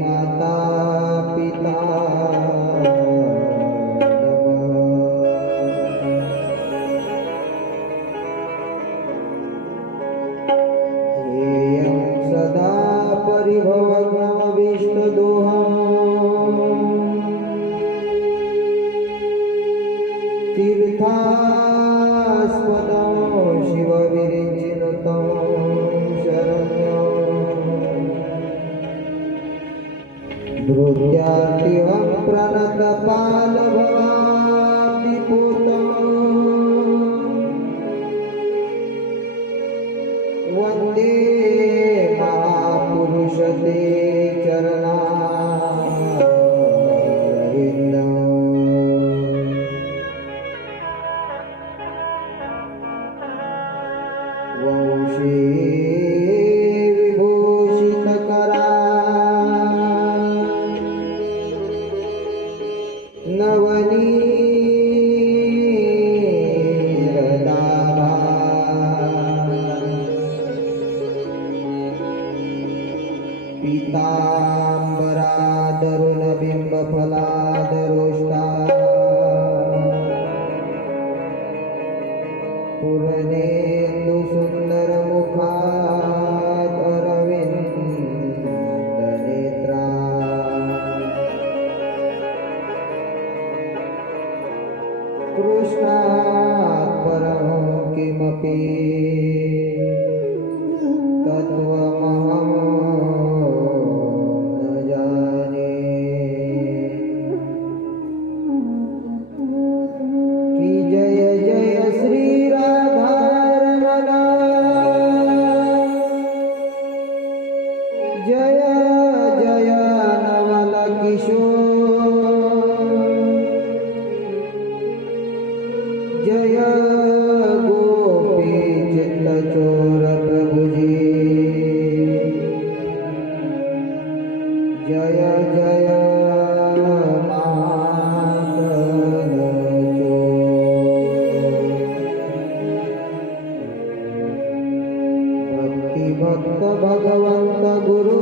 माता पिता ध्येयं सदा परिभवग्नमभीष्टदोहम् तीर्थास्पदं शिवविरिञ्चिनुतं शरण्यम् धृत्यार्तिवं प्रणतपालभवाब्धिपूतं वन्दे महापुरुष ते चरणारविन्दम् वंशी विभूषितकरा नवनीरदाभा पीताम्बरादरुणबिम्बफलादरोष्टा पूर्णेन्दुसुन्दरमुखादरविन्दनेत्रा कृष्णात् परं किमपि तत्त्वमहं न जाने कि जय जय श्री राधारमण जय जय नवल किशोर जय गोपी चित्तचोर प्रभुजी जय जय भक्ति भक्त भगवंत गुरु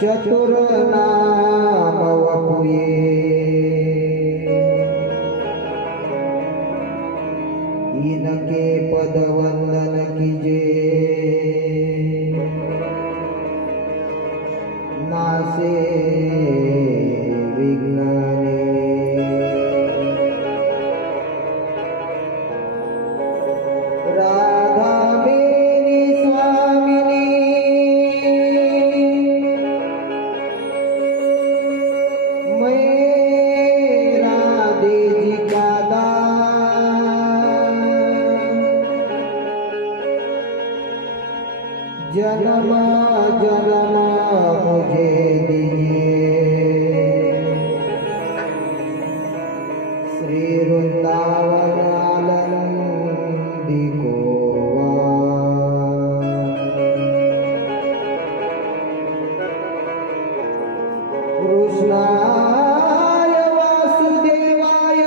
चतुर नाम वपुये इनके पद वंदन कीजे नासे विघ्नाने राधा मेरी स्वामिनी जन्म जन्म मुझे दीजिए श्री वृंदावन आनंदी को कृष्णाय वासुदेवाय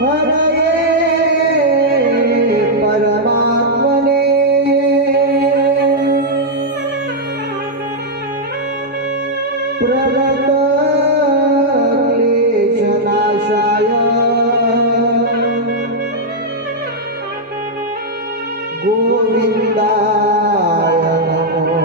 हरये परमात्मने प्रणत क्लेशनाशाय गोविन्दाय नमो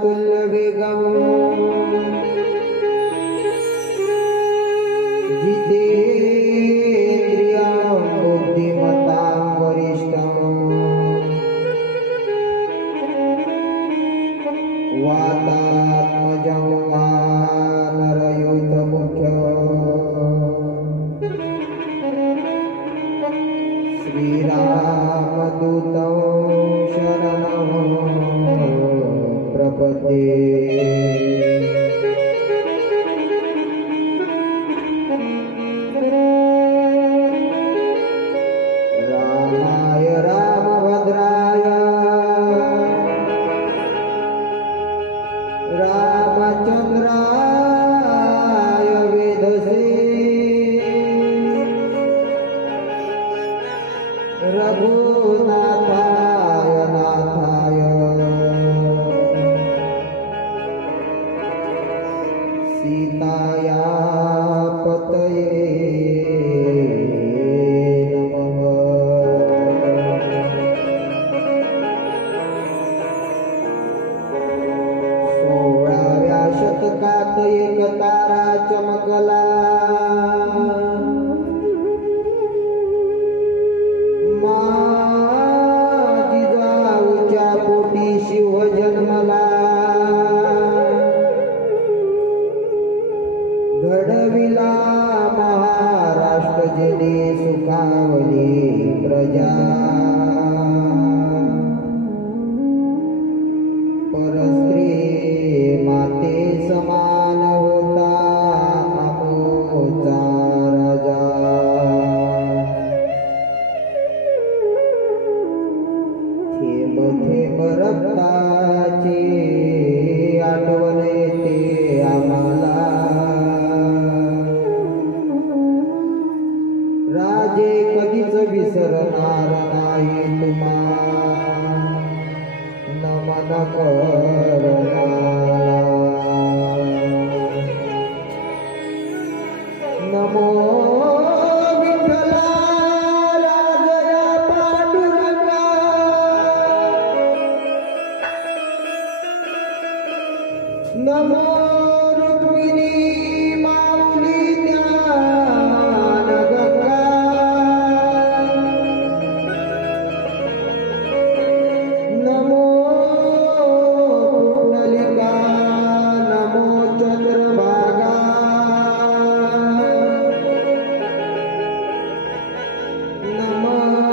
तुल्यवेगं जितेन्द्रियं बुद्धिमतां वरिष्ठम् वातात्मजं वानरयूथमुख्यम् श्रीरामदूतं शरणं प्रपद्ये रामाय रामभद्राय थेंब रक्ताची आठवण येते आम्हाला. राजे कधीच विसरणार नाही तुम्हा नमन करणारा. नमो विठ्ठला राजया पांडुरंगा. नमो रुक्मिणी माऊली ज्ञानगंगा. नमो पुंडलिका नमो चंद्रभागा.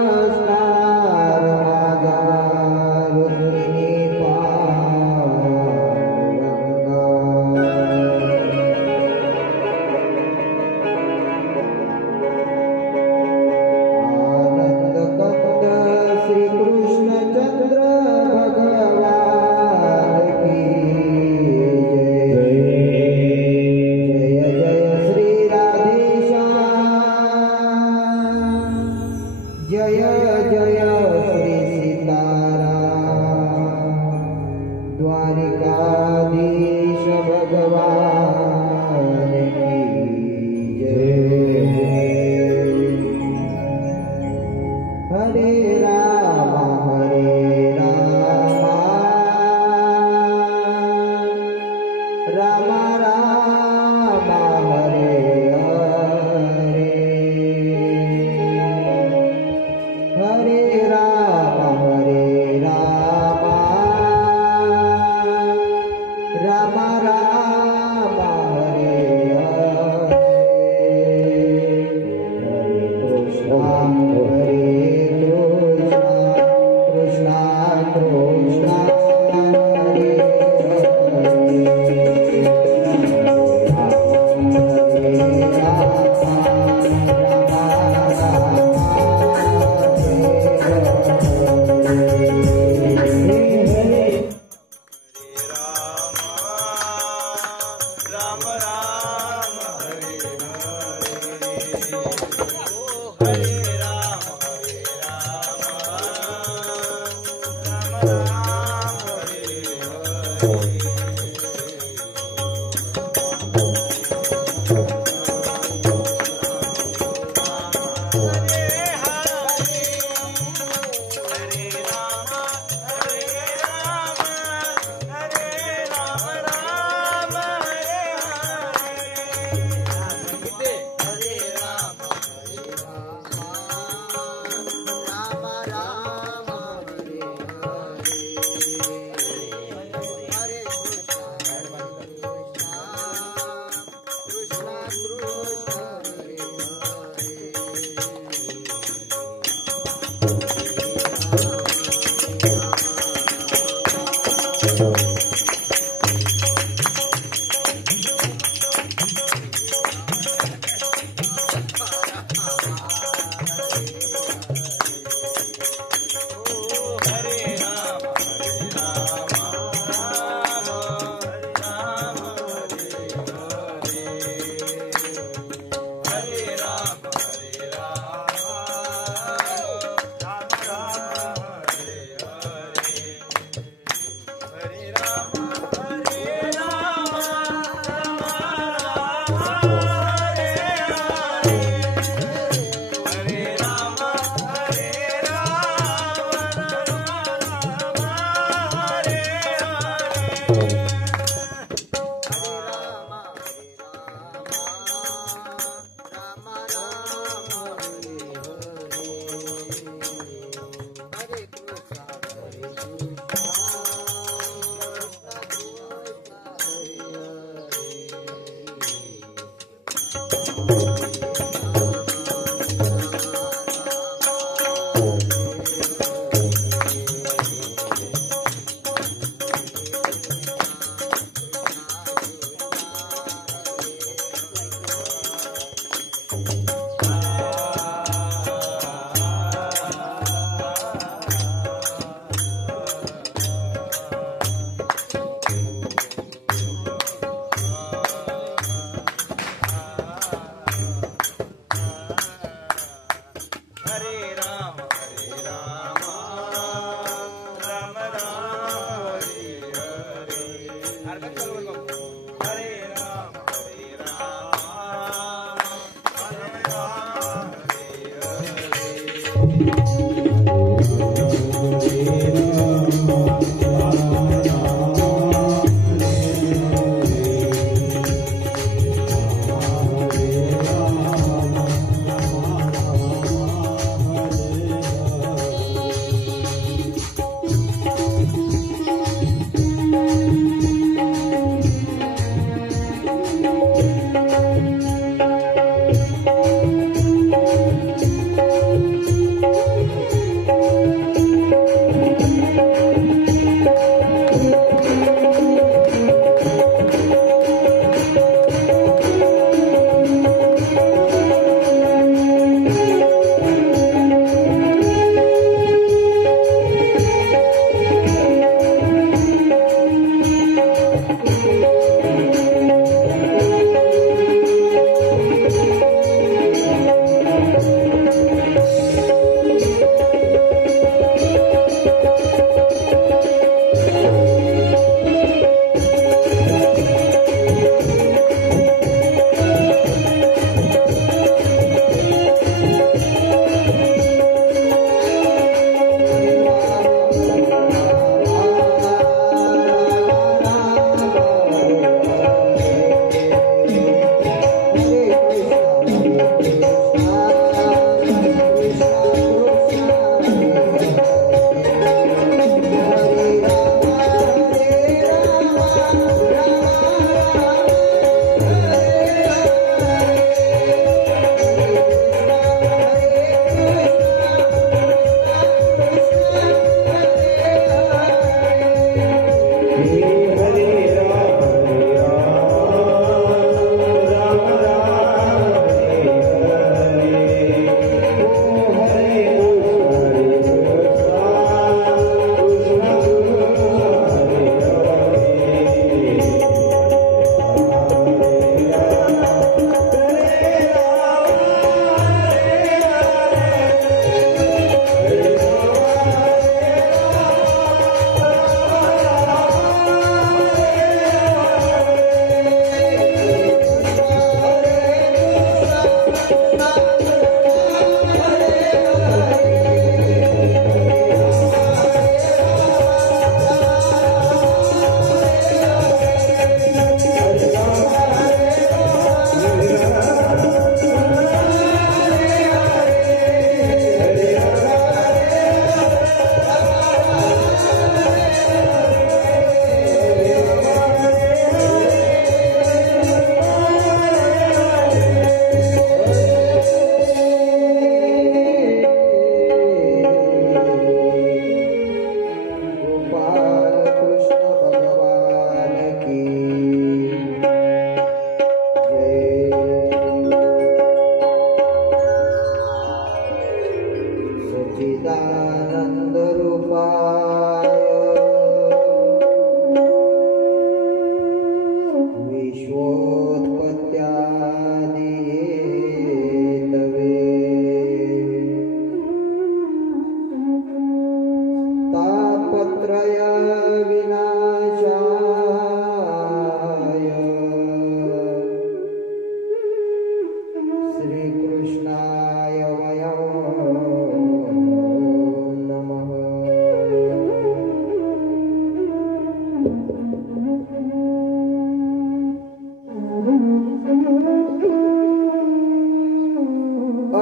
नमस्कार माझा रुक्मिणी पांडुरंगा. आनंद कंद श्रीकृष्ण चंद्र भगवान की जय. जय जय श्री राधेश्याम. जय जय श्री सीताराम. द्वारिकाधीश भगवान की जय. हरे राम राम राम हरे हरे. हरे राम राम राम हरे हरे. हरे कृष्णा कृष्णा कृष्णा हरे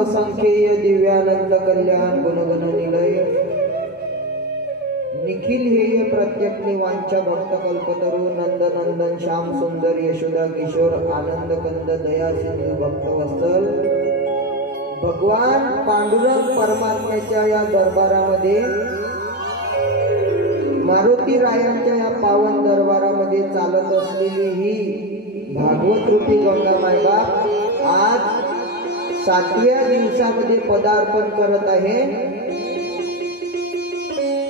असंख्येय दिव्यानंद कल्याण गुणगण निलय निखिल हेय प्रत्यक्नी वांछा भक्त कल्पतरू नंद नंदन श्याम सुंदर यशोदा किशोर आनंद कंद दया सिंधू भक्त वत्सल भगवान पांडुरंग परमात्म्याच्या या दरबारामध्ये मारुती रायांच्या या पावन दरबारामध्ये चालत असलेली ही भागवत रूपी गंगा मायबाप आज 7व्या दिवसामध्ये पदार्पण करत आहे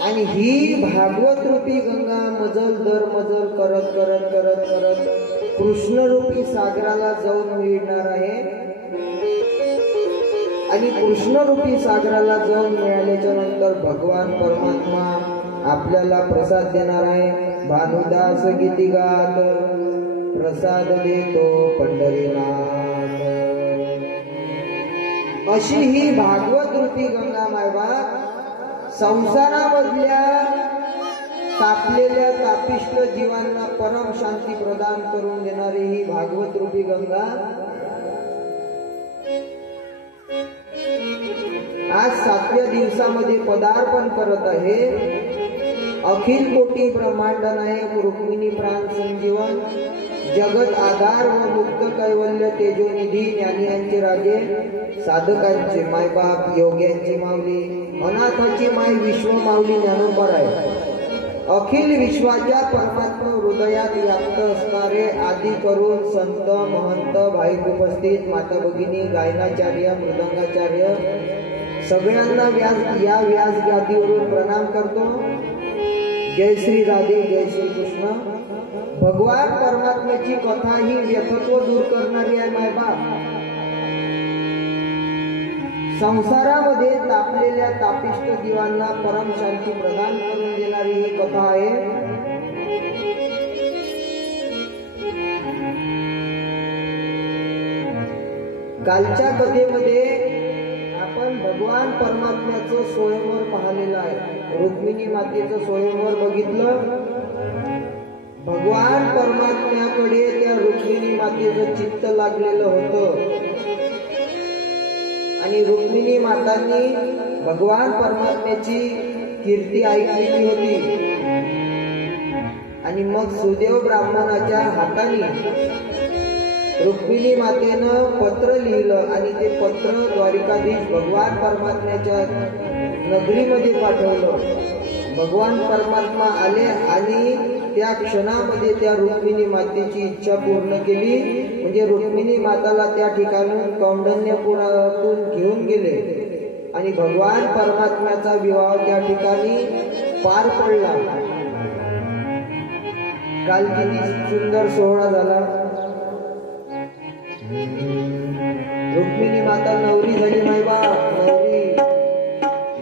आणि ही भागवत रूपी गंगा मजल दर मजल करत करत करत करत कृष्ण रूपी सागराला जाऊन मिळणार आहे आणि कृष्ण रूपी सागराला जाऊन मिळाल्याच्या नंतर भगवान परमात्मा आपल्याला प्रसाद देणार आहे। भानुदास गीती गात प्रसाद देतो पंढरीनाथ। अशी ही भागवत रूपी गंगा मायबा संसारामधल्या तापलेल्या तापिष्ट जीवांना परम शांती प्रदान करून देणारी ही भागवत रूपी गंगा आज 7व्या दिवसामध्ये पदार्पण करत आहे। अखिल कोटी ब्रह्मांड नायक रुक्मिणी प्राण संजीवन जगत आधार व मुक्त कैवल्य तेजोनिधी ज्ञानियांचे राजे साधकांचे मायबाप योग्यांची माऊली अनाथाची माय विश्व माऊली ज्ञानोबर आहे। अखिल विश्वाच्या परमात्मा हृदयात व्याप्त असणारे आदी करून संत महंत भाईक उपस्थित माता भगिनी गायनाचार्य मृदंगाचार्य सगळ्यांना या व्यास गादीवरून प्रणाम करतो। जय श्री राधे जय श्री कृष्ण। भगवान परमात्म्याची कथा ही व्यथत्व दूर करणारी आहे मायबाप। संसारामध्ये तापलेल्या तापिष्ट जीवांना परम शांती प्रदान करून देणारी ही कथा आहे। कालच्या कथेमध्ये आपण भगवान परमात्म्याचं स्वयंवर पाहिलेलं आहे। रुक्मिणी मातेचं स्वयंवर बघितलं। भगवान परमात्म्याकडे त्या रुक्मिणी मातेचं चित्त लागलेलं होतं आणि रुक्मिणी मातांनी भगवान परमात्म्याची कीर्ती ऐकलेली होती आणि मग सुदेव ब्राह्मणाच्या हाताने रुक्मिणी मातेनं पत्र लिहिलं आणि ते पत्र द्वारिकाधीश भगवान परमात्म्याच्या नगरीमध्ये पाठवलं। भगवान परमात्मा आले आणि त्या क्षणामध्ये त्या रुक्मिणी मातेची इच्छा पूर्ण केली। म्हणजे रुक्मिणी माताला त्या ठिकाणून कौंडण्यपुरातून घेऊन गेले आणि भगवान परमात्म्याचा विवाह त्या ठिकाणी पार पडला। काल किती सुंदर सोहळा झाला। रुक्मिणी माता नवरी झाली मायबा नवरी।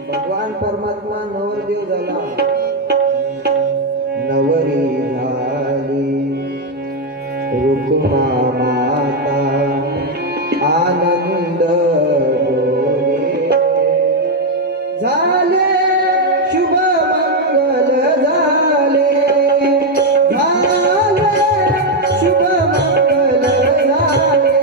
भगवान परमात्मा नवरदेव झाला। नवरी झाली रुक्मा माता आनंद डोले झाले शुभ मंगल झाले झाले शुभ मंगल झाले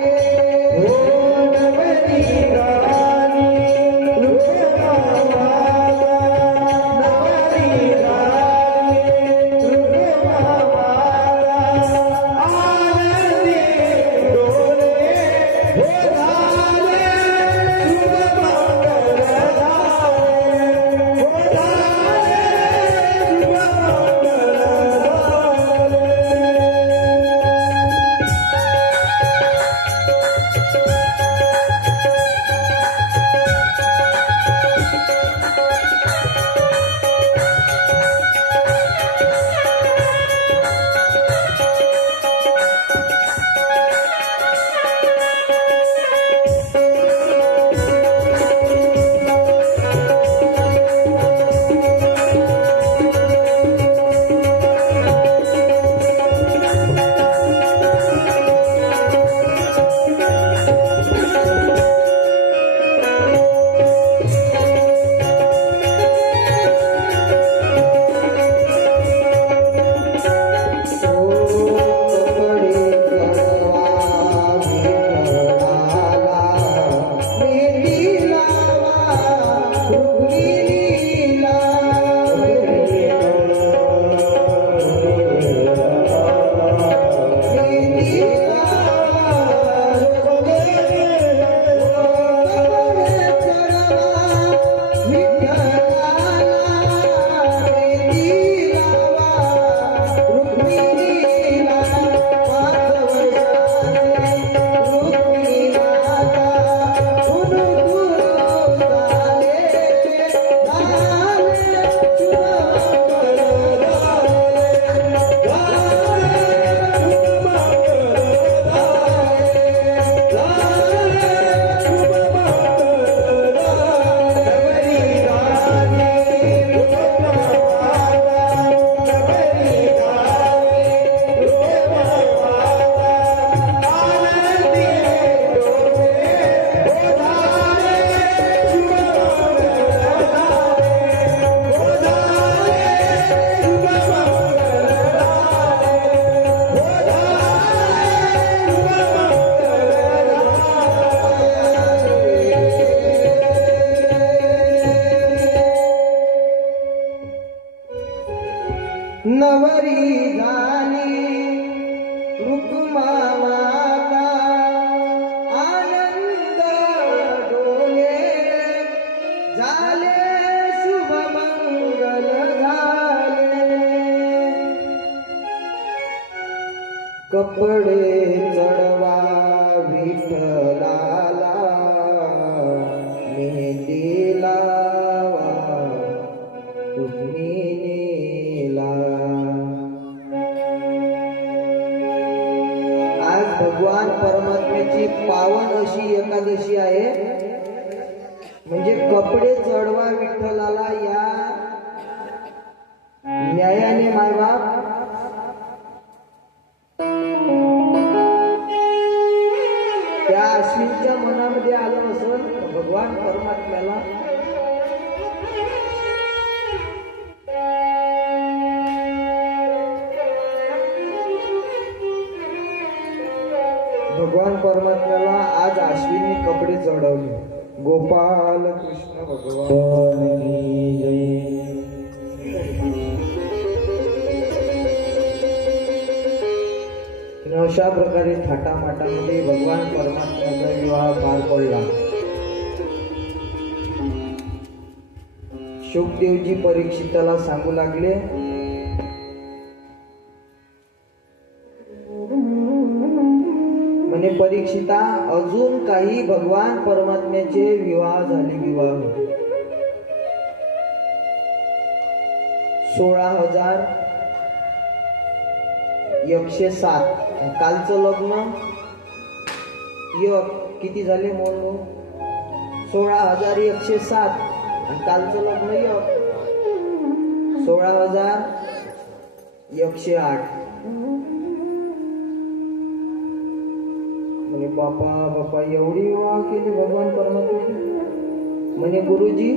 नवरी झाली रुक्मा माता आनंद डोले झाले शुभ मंगल झाले कपडे चढवा विठ्ठलाला मेहंदी लावा रुक्मिणीला आज भगवान परमात्म्याची पावन अशी एकादशी आहे म्हणजे कपडे चढवा विठ्ठलाला या न्यायाने मायबाप त्या अश्विनच्या मनामध्ये आलं असेल भगवान परमात्म्याला भगवान परमात्म्याला आज अश्विनी कपडे चढवले गोपाल कृष्ण भगवान की जय। अशा प्रकारे थाटामाटामध्ये भगवान परमात्म्याचा विवाह पार पडला। शुकदेवजी परीक्षिताला सांगू लागले म्हणे परीक्षिता अजून काही भगवान परमात्म्याचे विवाह झाले विवाह 16,107 कालचं लग्न किती झाले मोल 16,107 आणि कालचं लग्न 16,108 म्हणे बापा एवढी विवाह केली भगवान परमात्म्याने म्हणे गुरुजी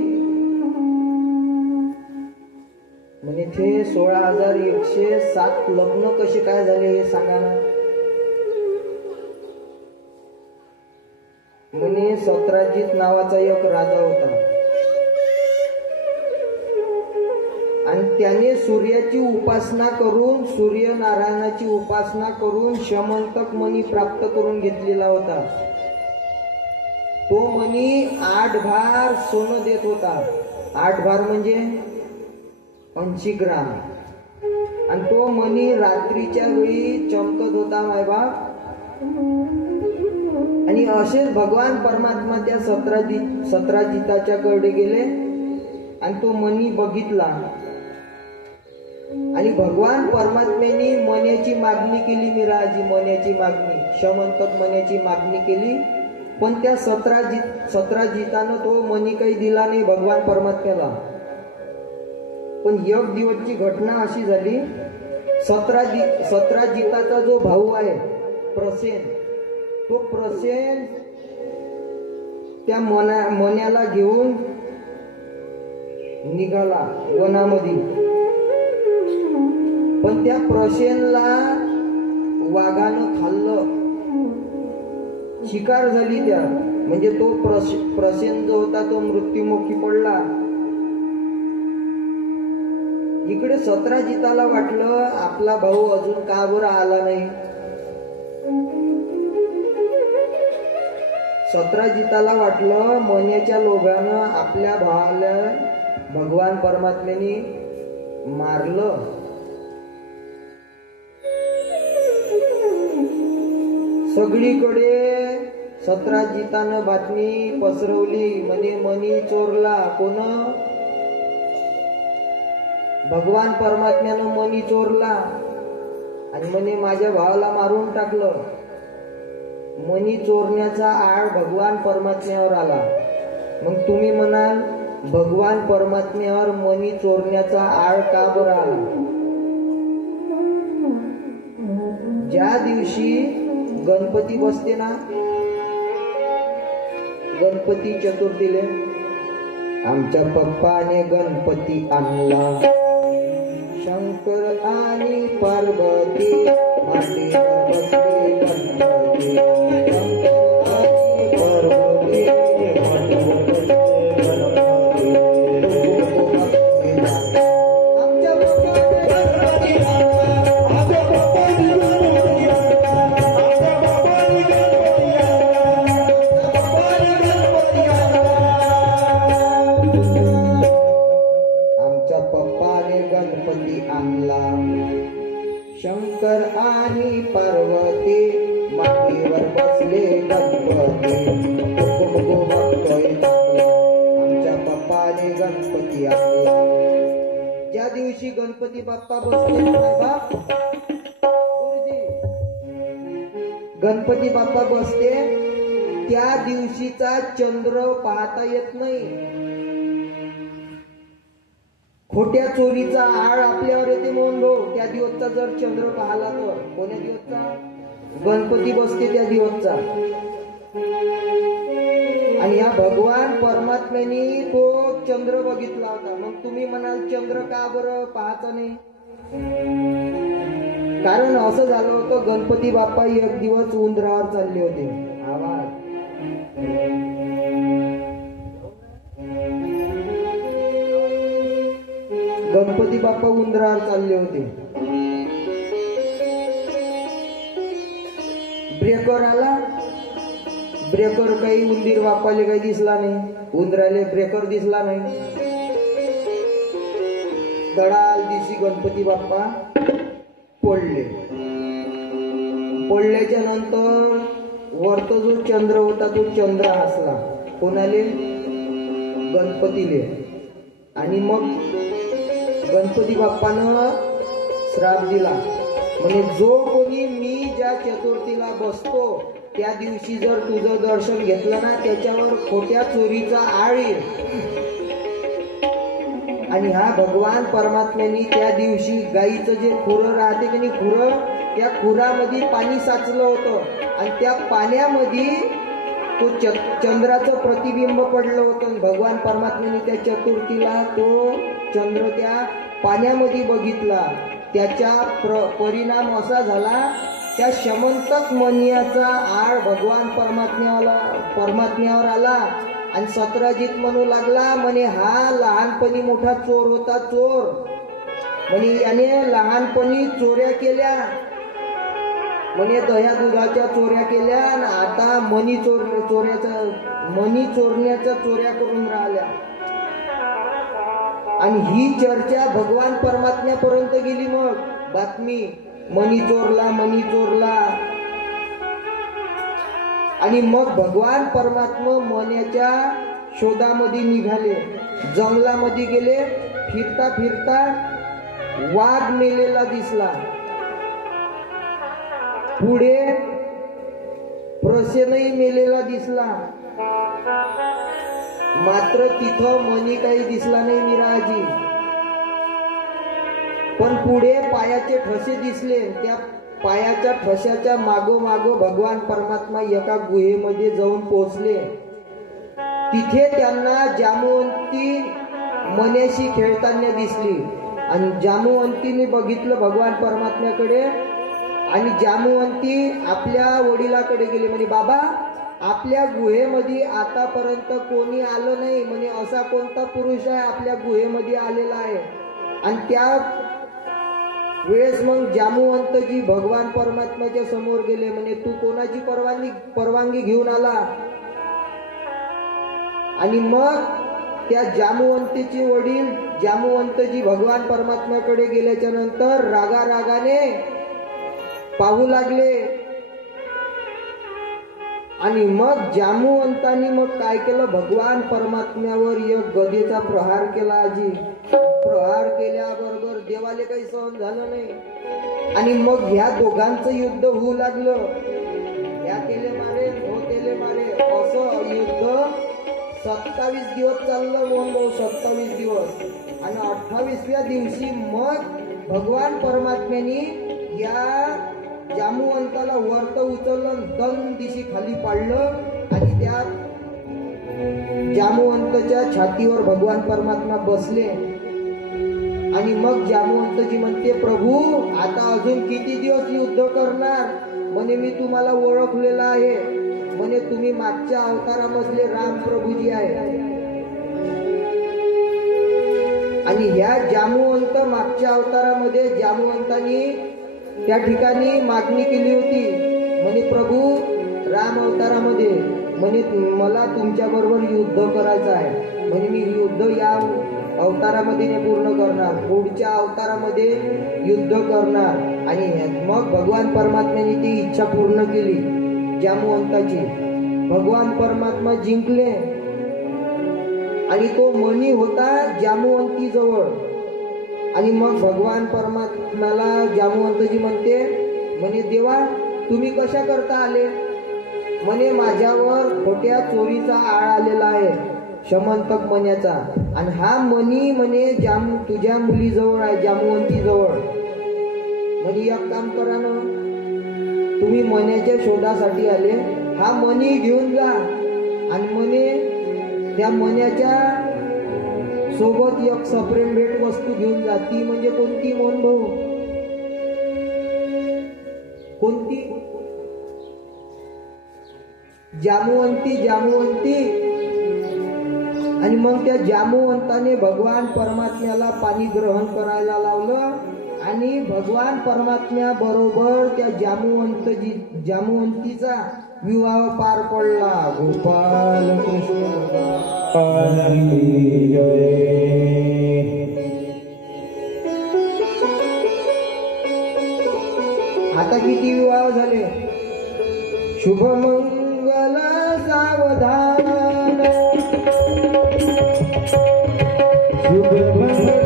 म्हणे ते 16,107 लग्न कसे काय झाले हे सांगा ना म्हणे सत्राजित नावाचा एक राजा होता आणि त्याने सूर्याची उपासना करून सूर्यनारायणाची उपासना करून शमंतक मणी प्राप्त करून घेतलेला होता। तो मणी 8 भार सोनं देत होता 8 भार म्हणजे 80 ग्राम आणि तो मणी रात्रीच्या वेळी चमकत होता मायबाप आणि असेच भगवान परमात्मा त्या सत्राजिताच्या कडे गेले आणि तो मणी बघितला आणि भगवान परमात्म्याने मण्याची मागणी केली मिराजी मण्याची मागणी शमंतक मण्याची मागणी केली पण त्या सत्राजितानं तो मणी काही दिला नाही भगवान परमात्म्याला। पण एक दिवसची घटना अशी झाली सत्राजिताचा जो भाऊ आहे प्रसेन तो प्रसेन त्या मण्याला घेऊन निघाला वनामध्ये पण त्या प्रसेनला वाघानं खाल्लं शिकार झाली त्या म्हणजे तो प्रसेन जो होता तो मृत्युमुखी पडला। इकडे सत्राजिताला वाटलं आपला भाऊ अजून का बरं आला नाही। सत्राजिताला वाटलं मण्याच्या लोभानं आपल्या भावाला भगवान परमात्म्याने मारलं सगळीकडे सत्राजितानं बातमी पसरवली म्हणे मणी चोरला कोण भगवान परमात्म्यानं मणी चोरला आणि म्हणे माझ्या भावाला मारून टाकलं। मणी चोरण्याचा आळ भगवान परमात्म्यावर आला। मग तुम्ही म्हणाल भगवान परमात्म्यावर मणी चोरण्याचा आळ का बरं आला। ज्या दिवशी गणपती बसते ना गणपती चतुर्थीले आमच्या पप्पाने गणपती आणला शंकर आणि पार्वती मांडीवर बसले गणपती शंकर आणि पार्वती मांडीवर बसले गणपती आमच्या पप्पाने आणला. शंकर आणि पार्वती मांडीवर बसले गणपती. मुगो बघतोय आमच्या बाप्पाने गणपती आणला. ज्या दिवशी गणपती बाप्पा बसले बाप गुरुजी गणपती बाप्पा बसते त्या दिवशीचा चंद्र पाहता येत नाही. खोट्या चोरीचा आळ आपल्यावर येते म्हणून भाऊ. त्या दिवसचा जर चंद्र पाहला तर कोण्या दिवसचा? गणपती बसते त्या दिवसचा. आणि या भगवान परमात्म्याने तो चंद्र बघितला होता. मग तुम्ही म्हणाल चंद्र का बरं पाहायचा नाही? कारण असं झालं होतं, गणपती बाप्पा एक दिवस उंदरावर चालले होते. आवाज गणपती बाप्पा उंदरावर चालले होते. ब्रेकर आला. ब्रेकर काही उंदीर बाप्पाले काही दिसला नाही. उंदराले ब्रेकर दिसला नाही. दडाल दिशी गणपती बाप्पा पडले. पडल्याच्या नंतर वरतो जो चंद्र होता तो चंद्र हसला. कोणाले? गणपतीले. आणि मग गणपती बाप्पानं श्राप दिला. म्हणजे जो कोणी मी ज्या चतुर्थीला बसतो त्या दिवशी जर तुझं दर्शन घेतलं ना त्याच्यावर खोट्या चोरीचा आळ येईल. आणि हा भगवान परमात्म्याने त्या दिवशी गाईचं जे खुरं राहते की नाही, खुरं, त्या खुरामध्ये पाणी साचलं होतं. आणि त्या पाण्यामध्ये तो चंद्राचं प्रतिबिंब पडलं होतं. भगवान परमात्म्याने त्या चतुर्थीला तो चंद्र त्या पाण्यामध्ये बघितला. त्याचा परिणाम असा झाला, त्या शमंतक मनियाचा आळ भगवान परमात्म्यावर आला. आणि सतराजीत म्हणू लागला, म्हणे हा लहानपणी मोठा चोर होता. चोर म्हणे याने लहानपणी चोऱ्या केल्या. म्हणे दह्या दुधाच्या चोऱ्या केल्या आणि आता मनी चोरण्याच्या चोऱ्या करून राहिल्या. आणि ही चर्चा भगवान परमात्म्यापर्यंत गेली. मग बातमी, मनी चोरला. आणि मग भगवान परमात्मा मण्याच्या शोधामध्ये निघाले. जंगलामध्ये गेले. फिरता फिरता वाघ मेलेला दिसला. पुढे प्रसेनही मेलेला दिसला. मात्र तिथं मनी काही दिसला नाही मिराजी. पण पुढे पायाचे ठसे दिसले. त्या पायाच्या ठशाच्या मागोमाग भगवान परमात्मा एका गुहेमध्ये जाऊन पोहोचले. तिथे त्यांना जामवंती मण्याशी खेळताना दिसली. आणि जामवंतीने बघितलं भगवान परमात्म्याकडे. आणि जामवंती आपल्या वडिलाकडे गेली. म्हणे बाबा, आपल्या गुहेमध्ये आतापर्यंत कोणी आलं नाही. म्हणे असा कोणता पुरुष आहे आपल्या गुहेमध्ये आलेला आहे? आणि त्या वेळेस मग जामवंतजी भगवान परमात्म्याच्या समोर गेले. म्हणे तू कोणाची परवानगी घेऊन आला? आणि मग त्या जामवंतीचे वडील जामवंतजी भगवान परमात्म्याकडे गेल्याच्या नंतर रागाने पाहू लागले. आणि मग जामवंतांनी मग काय केलं, भगवान परमात्म्यावर एक गदेचा प्रहार केला. आजी प्रहार केल्याबरोबर देवाले काही सहन झालं नाही. आणि मग ह्या दोघांचं युद्ध होऊ लागलं. ह्या तेले मारे, हो तेले मारे, असं युद्ध 27 दिवस चाललं. भाऊ 27 दिवस. आणि 28व्या दिवशी मग भगवान परमात्म्याने या जामवंताला वरत उचललं, दन दिशी खाली पाडलं. आणि त्या जामवंताच्या छातीवर भगवान परमात्मा बसले. आणि मग जामवंतजी म्हणते, प्रभू आता अजून किती दिवस युद्ध करणार? म्हणे मी तुम्हाला ओळखलेला आहे. म्हणे तुम्ही मागच्या अवतारामधले राम प्रभूजी आहे. आणि ह्या जामवंत मागच्या अवतारामध्ये जामवंतांनी त्या ठिकाणी मागणी केली होती. म्हणे प्रभू राम अवतारामध्ये म्हणे मला तुमच्या बरोबर युद्ध करायचं आहे. म्हणजे मी युद्ध या अवतारामध्ये पूर्ण करणार, पुढच्या अवतारामध्ये युद्ध करणार. आणि मग भगवान परमात्म्याने ती इच्छा पूर्ण केली जामवंताची. भगवान परमात्मा जिंकले आणि तो मणी होता जामवंती जवळ. आणि मग भगवान परमात्म्याला जामवंतजी म्हणे देवा तुम्ही कशा करता आले? म्हणे माझ्यावर खोट्या चोरीचा आळ आलेला आहे शमंतक मण्याचा, आणि हा मणी म्हणे तुझ्या मुलीजवळ आहे, जामवंती जवळ. म्हणे एक काम करा ना, तुम्ही मण्याच्या शोधासाठी आले, हा मणी घेऊन जा आणि म्हणे त्या मण्याच्या सोबत एक सप्रेम भेट वस्तू घेऊन जा. ती म्हणजे कोणती मोहन भाऊ? कोणती? जामवंती. आणि मग त्या जामवंताने भगवान परमात्म्याला पाणी ग्रहण करायला लावलं आणि भगवान परमात्म्या बरोबर त्या जामवंतीचा विवाह पार पडला. गोपाल कृष्ण आता किती विवाह झाले? शुभमंगल सावधान, शुभमंगल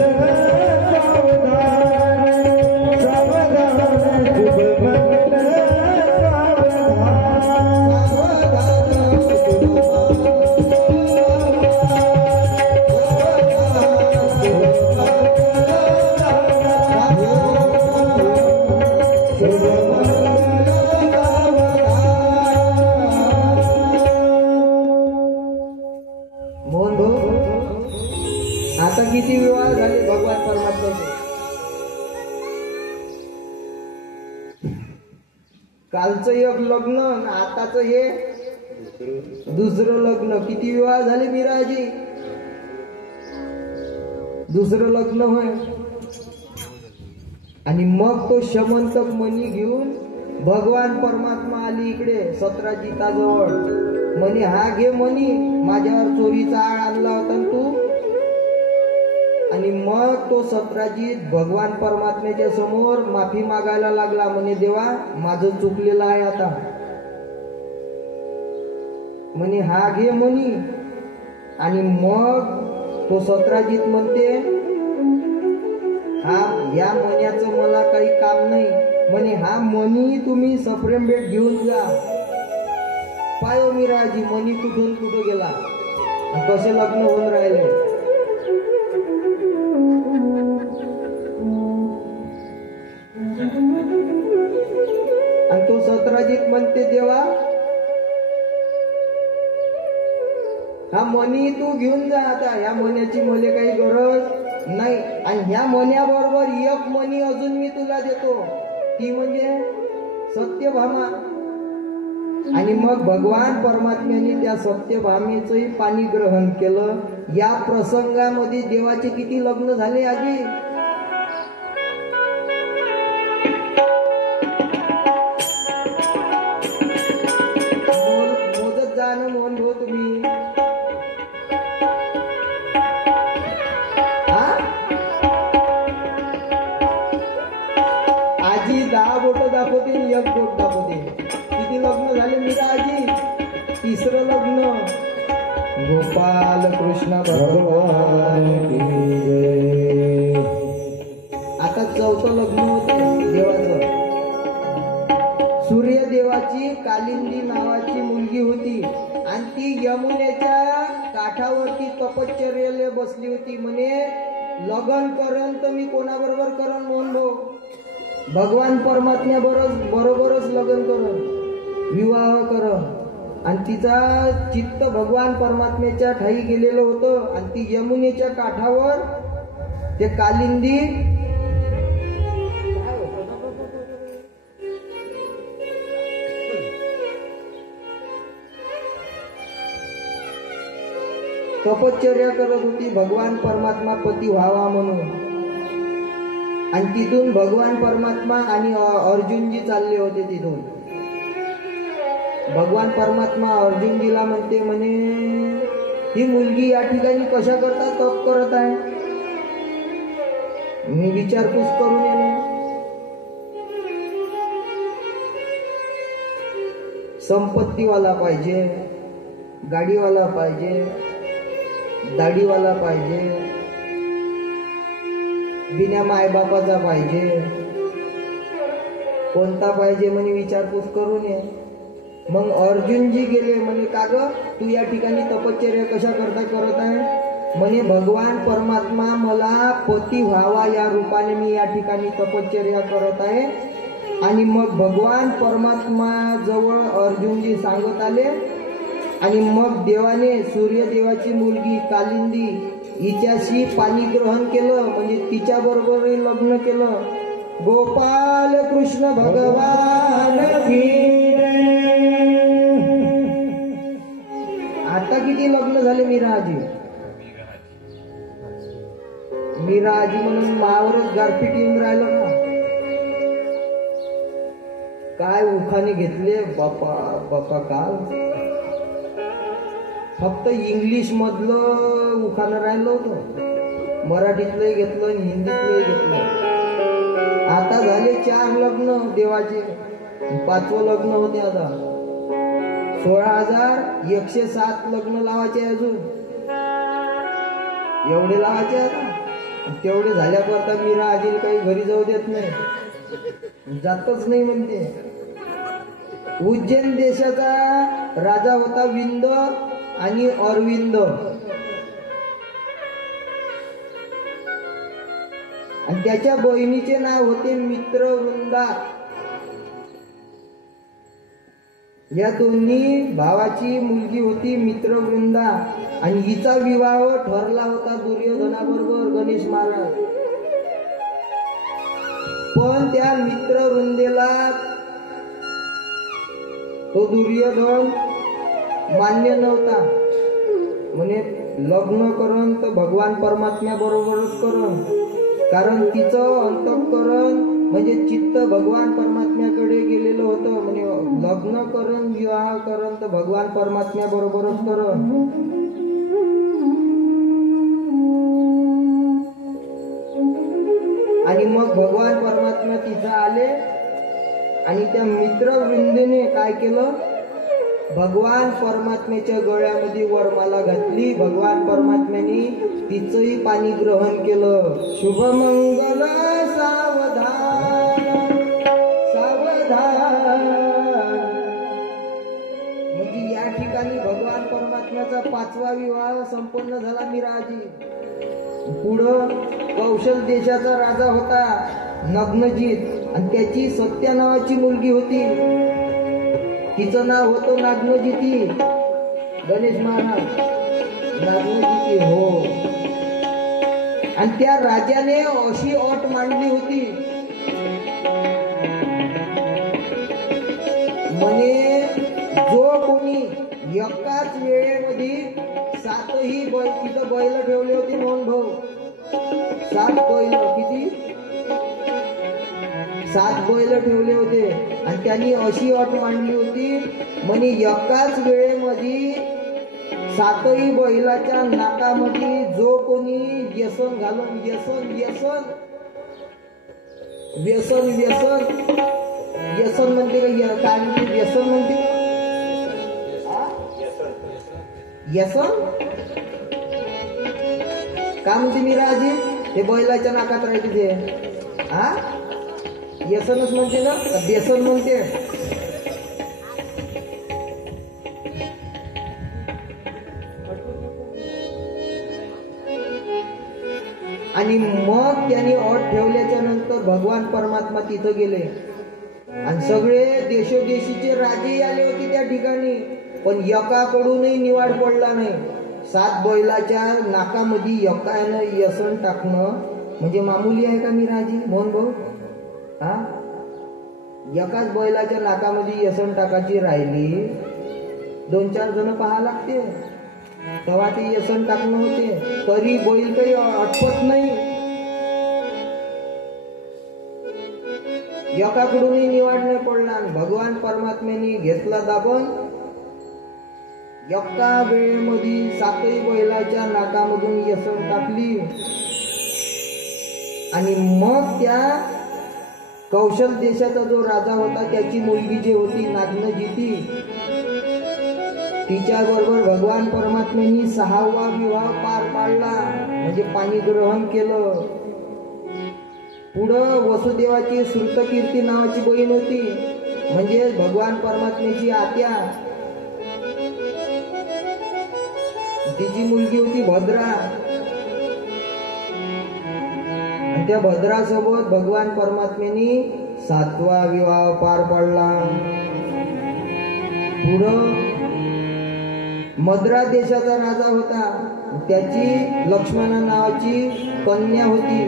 किती विवाह झाले भगवान परमात्म्याचे? कालचं एक लग्न, आताच हे दुसरं लग्न. किती विवाह झाले मीराजी? दुसरं लग्न होय. आणि मग तो शमंतक मणी घेऊन भगवान परमात्मा आली इकडे सत्राजिताजवळ. म्हणे हा घे मणी, माझ्यावर चोरीचा आळ आणला होता तू. आणि मग तो सत्राजित भगवान परमात्म्याच्या समोर माफी मागायला लागला. म्हणे देवा माझं चुकलेलं आहे आता. म्हणे हा घे मणी. आणि मग तो सत्राजित म्हणते या मण्याचं मला काही काम नाही. म्हणे हा मणी तुम्ही सप्रेम भेट घेऊन जा. पायो मीराजी मणी कुठून कुठं गेला, कसे लग्न होऊन राहिले. आणि तो सत्राजित म्हणते देवा हा मणी तू घेऊन जा आता, ह्या मण्याची मला काही गरज नाही. आणि ह्या मण्याबरोबर एक मणी अजून मी तुला देतो, ती म्हणजे सत्यभामा. आणि मग भगवान परमात्म्याने त्या सत्यभामेचंही पाणी ग्रहण केलं. या प्रसंगामध्ये देवाचे किती लग्न झाले आजी? मोजत जा ना मोहन भाऊ तुम्ही. आजी 10 बोट दाखवते, 1 बोट दाखवते. किती लग्न झाले मीरा आजी? तिसरं लग्न. गोपाल कृष्ण भगवान की जय. आता 4थं लग्न होते देवाचं. सूर्यदेवाची कालिंदी नावाची मुलगी होती आणि ती यमुनेच्या काठावरती तपश्चर्येला बसली होती. म्हणे लग्न करन तर मी कोणाबरोबर करन मोहन भाऊ? भगवान परमात्म्या बरोबरच लग्न करन, विवाह करन. आणि तिचा चित्त भगवान परमात्म्याच्या ठाई गेलेलं होतं. आणि ती यमुनेच्या काठावर ते कालिंदी तपश्चर्या करत होती भगवान परमात्मा पती व्हावा म्हणून. आणि तिथून भगवान परमात्मा आणि अर्जुनजी चालले होते. तिथून भगवान परमात्मा अर्जुनजीला म्हणते, म्हणे ही मुलगी या ठिकाणी कशा करता तप करत आहे? तुम्ही विचारपूस करून ये ना. संपत्तीवाला पाहिजे, गाडीवाला पाहिजे, दाढीवाला पाहिजे, बिना मायबापाचा पाहिजे, कोणता पाहिजे म्हणे विचारपूस करून ये. मग अर्जुनजी गेले म्हणे, का ग तू या ठिकाणी तपश्चर्या कशा करता करत आहे? म्हणे भगवान परमात्मा मला पती व्हावा या रूपाने मी या ठिकाणी तपश्चर्या करत आहे. आणि मग भगवान परमात्मा जवळ अर्जुनजी सांगत आले. आणि मग देवाने सूर्यदेवाची मुलगी कालिंदी हिच्याशी पाणी ग्रहण केलं, म्हणजे तिच्या बरोबर लग्न केलं. गोपाल कृष्ण भगवान की. आता किती लग्न झाले मीराजी म्हणून मावरच गारपीट येऊन राहिलं का? काय उखाणे घेतले बापा बापा. काल फक्त इंग्लिश मधलं उखाणं राहिलं होतं, मराठीतलंही घेतलं, हिंदीतलंही घेतलं. आता झाले 4 लग्न देवाचे, 5वं लग्न होते. आता 16,107 लग्न लावायचे अजून. एवढे लावायचे आता. तेवढे झाल्याकरता मीरा आजीला काही घरी जाऊ देत नाही, जातच नाही म्हणते. उज्जैन देशाचा राजा होता विंद आणि अरविंद. आणि त्याच्या बहिणीचे नाव होते मित्रवृंदा. या दोन्ही भावाची मुलगी होती मित्रवृंदा. आणि हिचा विवाह ठरला होता दुर्योधनाबरोबर गणेश महाराज. पण त्या मित्रवृंदेला तो दुर्योधन मान्य नव्हता. म्हणे लग्न करण तर भगवान परमात्म्या बरोबरच करण, कारण तिचं अंतःकरण म्हणजे चित्त भगवान परमात्म्याकडे गेलेलं होतं. म्हणजे लग्न करण विवाह करण तर भगवान परमात्म्या बरोबरच करण. आणि मग भगवान परमात्मा तिथं आले. आणि त्या मित्रवृंदेने काय केलं, भगवान परमात्म्याच्या गळ्यामध्ये वरमाला घातली. भगवान परमात्म्याने तिचंही पाणी ग्रहण केलं. शुभमंगल सावधान सावधान. म्हणजे या ठिकाणी भगवान परमात्म्याचा 5वा विवाह संपन्न झाला मीराजी. पुढं कौशल देशाचा राजा होता नग्नजित, आणि त्याची सत्या नावाची मुलगी होती. तिचं नाव होतं नागनजिती. गणेश महाराज नागनजिती हो. आणि त्या राजाने अशी अट मांडली होती, म्हणे जो कोणी एकाच वेळेमध्ये 7ही बैल, तिथं बैल ठेवले होते मोहन भाऊ, 7 बैल. किती? 7 बैल ठेवले होते. आणि त्यांनी अशी अट मांडली होती, म्हणे एकाच वेळेमध्ये 7ही बैलाच्या नाकामध्ये जो कोणी व्यसन घालून, व्यसन व्यसन व्यसन व्यसन व्यसन म्हणते का? काय म्हणते? व्यसन म्हणते व्यसन का म्हणते मीराजी? ते बैलाच्या नाकात राहते ते. हा व्यसनच म्हणते ना, व्यसन म्हणते. आणि मग त्यांनी अट ठेवल्याच्या नंतर भगवान परमात्मा तिथं गेले. आणि सगळे देशोदेशीचे राजे आले होते त्या ठिकाणी. पण एकाकडूनही निवाड पडला नाही. 7 बैलाच्या नाकामध्ये एकानं व्यसन टाकणं म्हणजे मामुली आहे का मीराजी मोहन भाऊ? हा, एकाच बैलाच्या नाकामध्ये व्यसन टाकायची राहिली, 2-4 जण पाहा लागते, तेव्हा ते व्यसन टाकणं होते. तरी बैल काही अटपत नाही. एकाकडूनही निवाड नाही पडला. भगवान परमात्म्याने घेतला दाबून. एका वेळेमध्ये 7ही बैलाच्या नाकामधून व्यसन टाकली. आणि मग त्या कौशल देशाचा जो राजा होता त्याची मुलगी जी होती नागनजिती, तिच्या बरोबर भगवान परमात्म्यांनी 6वा विवाह पार पाडला, म्हणजे पाणी ग्रहण केलं. पुढं वसुदेवाची श्रुतकीर्ती नावाची बहीण होती, म्हणजे भगवान परमात्म्याची आत्या, तिची मुलगी होती भद्रा. त्या भद्रासोबत भगवान परमात्म्यांनी 7वा विवाह पार पाडला. पुढं मद्रा देशाचा राजा होता, त्याची लक्ष्मणा नावाची कन्या होती,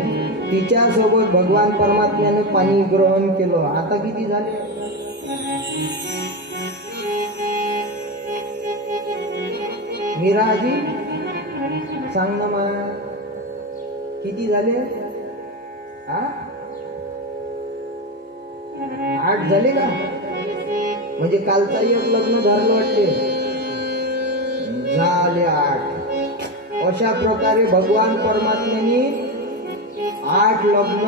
तिच्या सोबत भगवान परमात्म्याने पाणी ग्रहण केलं. आता किती झाले? मीराजी सांग ना मला, किती झाले? 8 झाले का? म्हणजे कालचा एक लग्न धरलं वाटते, झाले 8. अशा प्रकारे भगवान परमात्म्याने 8 लग्न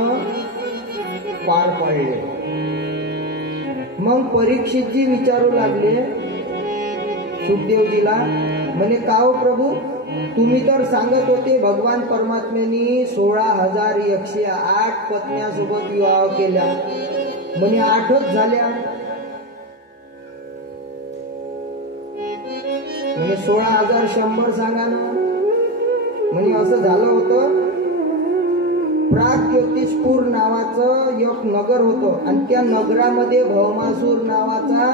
पार पाडले. मग परीक्षितजी विचारू लागले सुखदेवजीला, म्हणे का हो प्रभू, तुम्ही तर सांगत होते भगवान परमात्म्यांनी 16,108 पत्न्यासोबत विवाह केला, म्हणे 8च झाल्या. म्हणे 16,100 सांगा ना. म्हणे असं झालं होतं, प्रागज्योतिषपूर नावाचं एक नगर होतं आणि त्या नगरामध्ये भौमासूर नावाचा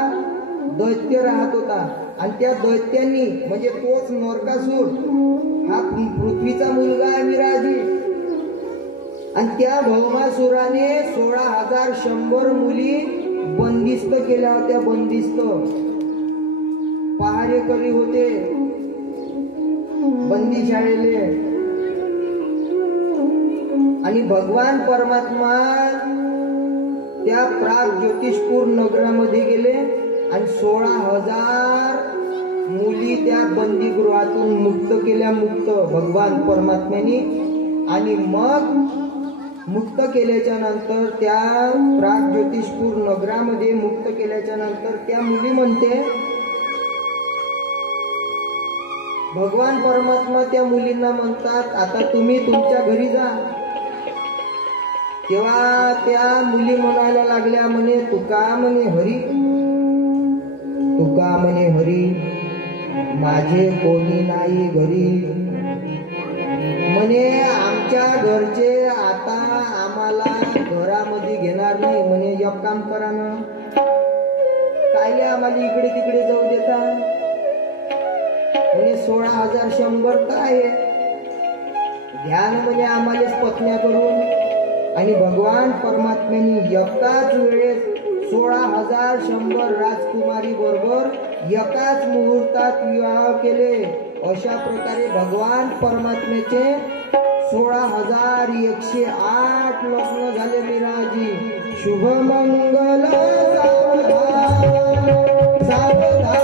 दैत्य राहत होता. आणि त्या दैत्यांनी, म्हणजे तोच नरकासूर, हा पृथ्वीचा मुलगा आहे विराजी, आणि त्या भौमासुराने 16,100 मुली बंदिस्त केल्या होत्या. बंदिस्त पहारेकरी होते बंदीशाळेले. आणि भगवान परमात्मा त्या प्रागज्योतिषपूर नगरामध्ये गेले आणि 16,000 मुली त्या बंदीगृहातून मुक्त केल्या, मुक्त भगवान परमात्म्याने. आणि मग मुक्त केल्याच्या नंतर, त्या प्रागज्योतिषपूर नगरामध्ये मुक्त केल्याच्या नंतर त्या मुली म्हणते, भगवान परमात्मा त्या मुलींना म्हणतात, आता तुम्ही तुमच्या घरी जा. तेव्हा त्या मुली म्हणायला लागल्या, म्हणे तुका म्हणे हरी, तुका म्हणे हरी, माझे कोणी नाही घरी. म्हणे आमच्या घरचे आता आम्हाला घरामध्ये घेणार नाही. म्हणे एक काम करा ना, काय आम्हाला इकडे तिकडे जाऊ देता. म्हणे 16,100 काय ध्यान म्हणे आम्हालाच पत्न्या करून. आणि भगवान परमात्म्याने एकाच वेळेस 16,100 राजकुमारी बरोबर एकाच मुहूर्तात विवाह केले. अशा प्रकारे भगवान परमात्म्याचे 16,108 लग्न झाले. मीराजी शुभ मंगल सावधान सावधान,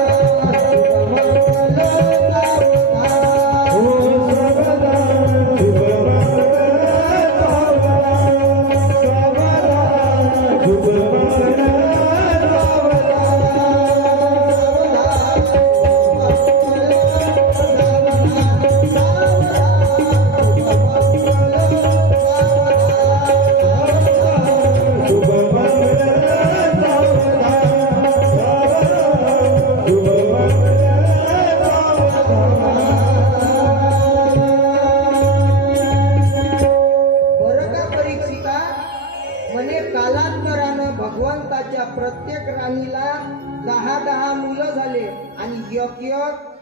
शुभ मंगल प्रत्येक राणीला 10 मुलं झाले आणि एक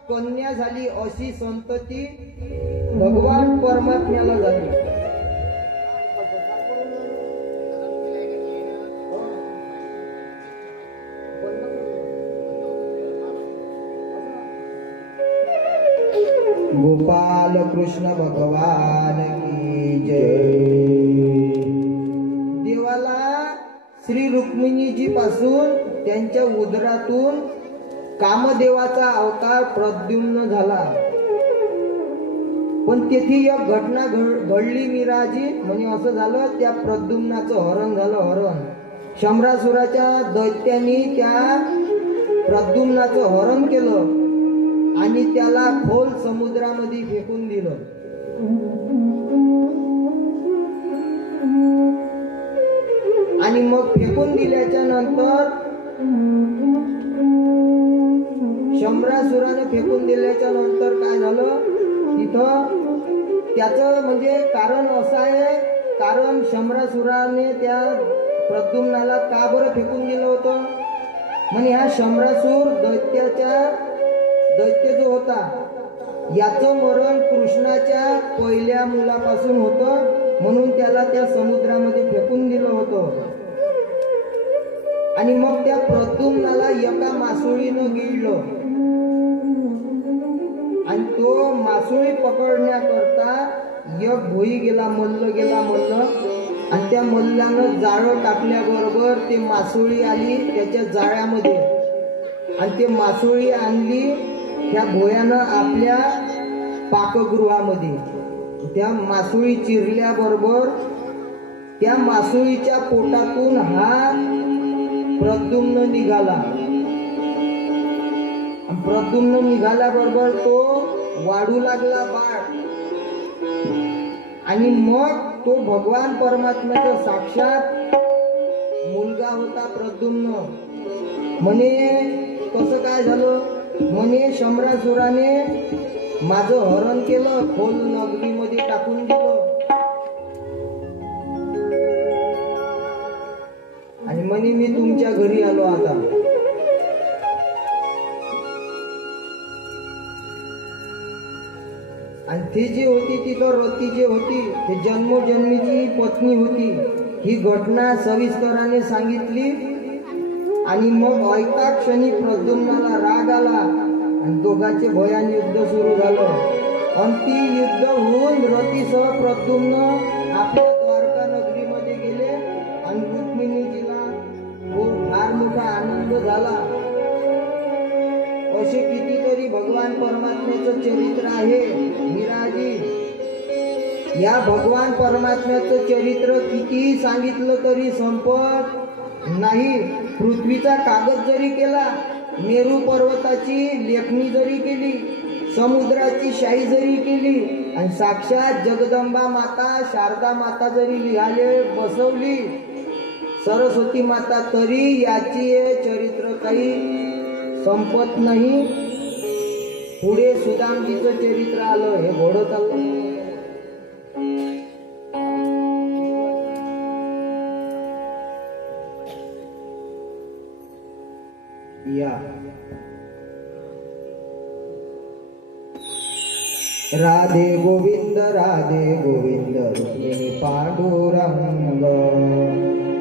कन्या झाली. अशी संतती भगवान परमात्म्याला झाली. गोपाल कृष्ण भगवान की जय. देवाला श्री रुक्मिणीजी पासून त्यांच्या उदरातून कामदेवाचा अवतार प्रद्युम्न झाला. पण तेथे एक घटना घडली मीराजी. म्हणे असं झालं, त्या प्रद्युम्नाचं हरण झालं. हरण शंभरासुराच्या दैत्यांनी त्या प्रद्युम्नाचं हरण केलं आणि त्याला खोल समुद्रामध्ये फेकून दिलं. आणि मग फेकून दिल्याच्या नंतर शंभरासुराने फेकून दिल्याच्या नंतर काय झालं तिथं, त्याचं म्हणजे कारण असं आहे, कारण शंभरासुराने त्या प्रद्युम्नाला का बरं फेकून दिलं होतं. म्हणजे हा शंभरासूर दैत्य जो होता याचं मरण कृष्णाच्या पहिल्या मुलापासून होतं, म्हणून त्याला त्या समुद्रामध्ये फेकून दिलं होतं. आणि मग त्या प्रद्युम्नाला एका मासोळीनं गिळलं आणि तो मासोळी पकडण्याकरता एक भोई गेला, मल्ल गेला मल्ल, आणि त्या मल्लानं जाळं टाकल्याबरोबर ते मासोळी आली त्याच्या जाळ्यामध्ये, आणि ते मासोळी आणली त्या भोयानं आपल्या पाकगृहामध्ये. त्या मासोळी चिरल्याबरोबर त्या मासोळीच्या पोटातून हा प्रद्युम्न निघाला. प्रद्युम्न निघाल्याबरोबर तो वाढू लागला बाळ, आणि मग तो भगवान परमात्म्याचा साक्षात मुलगा होता प्रद्युम्न. म्हणे कसं काय झालं, म्हणे शंभरासुराने माझं हरण केलं, खोल नगरीमध्ये टाकून दिलं, आणि म्हणे मी तुमच्या घरी आलो आता. आणि ती जी होती तिथं रती जी होती ती जन्मोजन्मीची पत्नी होती. ही घटना सविस्तराने सांगितली. आणि मग ऐका क्षणी प्रद्युम्नाला राग आला आणि दोघांचे भयान युद्ध सुरू झालं. आणि ती युद्ध होऊन रतीसह प्रद्युम्न आपल्या द्वारका नगरीमध्ये गेले आणि रुक्मिणीजीला फार मोठा आनंद झाला. असे कितीतरी भगवान परमात्म्याचं चरित्र आहे मीराजी. या भगवान परमात्म्याचं चरित्र कितीही सांगितलं तरी संपत नाही. पृथ्वीचा कागद जरी केला, मेरू पर्वताची लेखणी जरी केली, समुद्राची शाही जरी केली, आणि साक्षात जगदंबा माता शारदा माता जरी लिहाले बसवली, सरस्वती माता, तरी याची चरित्र काही संपत नाही. पुढे सुदामजीचं चरित्र आलं, हे घोडं चाललं. या राधे गोविंद रुक्मिणी पांडुरंग,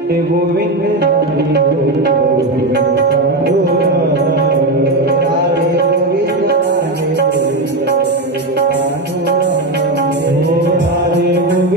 हे गोविंद राधे गोविंद पांडुरंग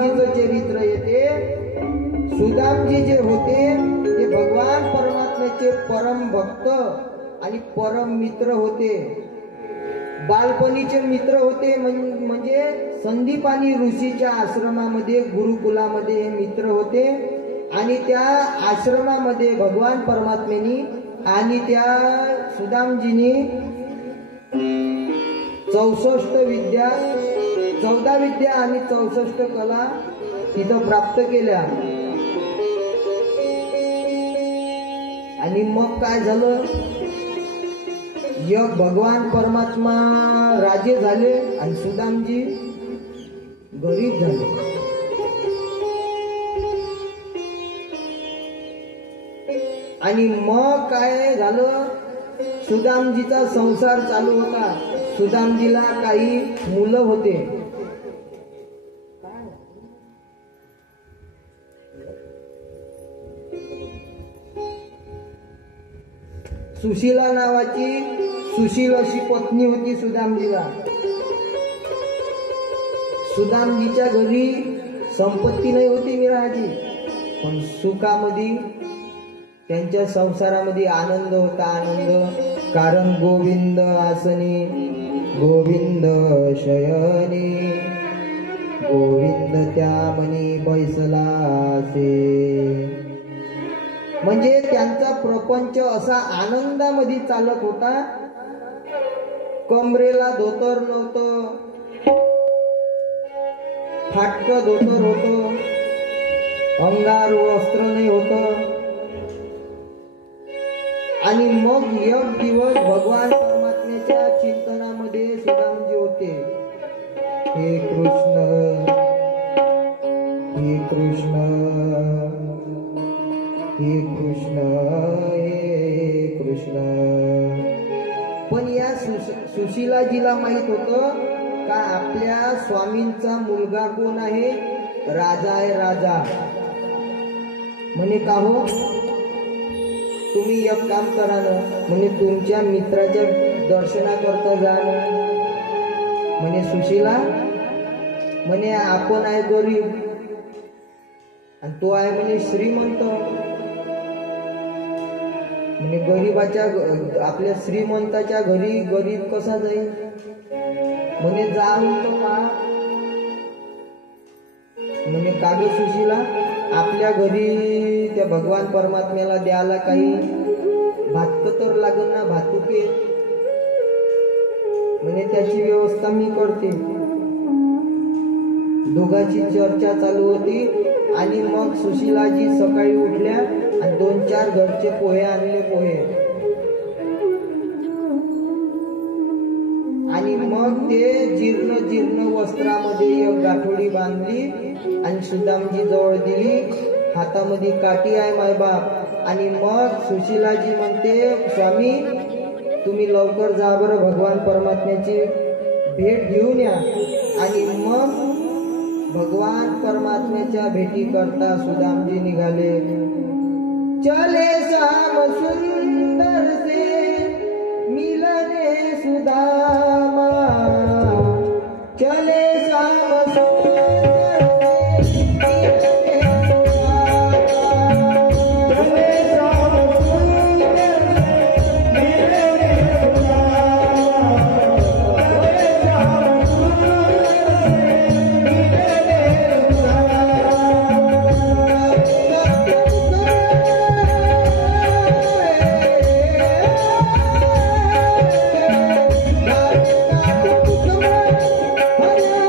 सुदामजीचं चरित्र येते. सुदामजी जे होते ते भगवान परमात्म्याचे परम भक्त आणि परम मित्र होते. बालपणीचे मित्र होते. म्हणजे संदीपानी ऋषीच्या आश्रमामध्ये गुरुकुलामध्ये हे मित्र होते. आणि त्या आश्रमामध्ये भगवान परमात्म्यानी आणि त्या सुदामजीनी 64 विद्या 14 विद्या आणि 64 कला तिथं प्राप्त केल्या. आणि मग काय झालं, एक भगवान परमात्मा राजे झाले आणि सुदामजी गरीब झाले. आणि मग काय झालं, सुदामजीचा संसार चालू होता. सुदामजीला काही मुलं होते. सुशीला नावाची सुशील अशी पत्नी होती सुदामजीला. सुदामजीच्या घरी संपत्ती नाही होती मिळाची, पण सुखामध्ये त्यांच्या संसारामध्ये आनंद होता. आनंद कारण गोविंद आसनी गोविंद शयनी गोविंद त्या मनी बैसला असे. म्हणजे त्यांचा प्रपंच असा आनंदामध्ये चालत होता. कमरेला धोतर नव्हतं, फाटकं धोतर होतं, अंगार वस्त्र नाही होतं. आणि मग एक दिवस भगवान परमात्म्याच्या चिंतनामध्ये सुदामजी होते. हे कृष्ण हे कृष्ण हे कृष्ण हे कृष्ण. पण या सुशीलाजीला माहित होतं का आपल्या स्वामींचा मुलगा कोण आहे, राजा आहे राजा. म्हणे का हो, तुम्ही एक काम करा ना, म्हणजे तुमच्या मित्राच्या दर्शनाकरता जा. म्हणे सुशीला म्हणे आपण आहे गरीब आणि तो आहे म्हणे श्रीमंत. म्हणजे गरीबाच्या आपल्या श्रीमंताच्या घरी गरीब कसा जाईल. म्हणे जाऊन तो पहा. म्हणे काग सुशीला, आपल्या घरी त्या भगवान परमात्म्याला द्यायला काही भात तर लागल ना, भातुके. म्हणे त्याची व्यवस्था मी करते. दोघांची चर्चा चालू होती. आणि मग सुशीलाजी सकाळी उठल्या आणि 2-4 घरचे पोहे आणले पोहे. आणि मग ते जीर्ण वस्त्रामध्ये एक गाठोडी बांधली आणि सुदामजी जवळ दिली. हातामध्ये काठी आहे मायबाप. आणि मग सुशीलाजी म्हणते, स्वामी तुम्ही लवकर जा बरं, भगवान परमात्म्याची भेट घेऊन या. आणि मग भगवान परमात्म्याच्या भेटी करता सुदामजी निघाले. चले श्याम सुंदर से मिलने सुदामा, चले श्याम सुंदर से मिलने सुदामा, चले श्याम सुंदर से मिलने सुदामा, चले श्याम सुंदर से मिलने सुदामा. हरे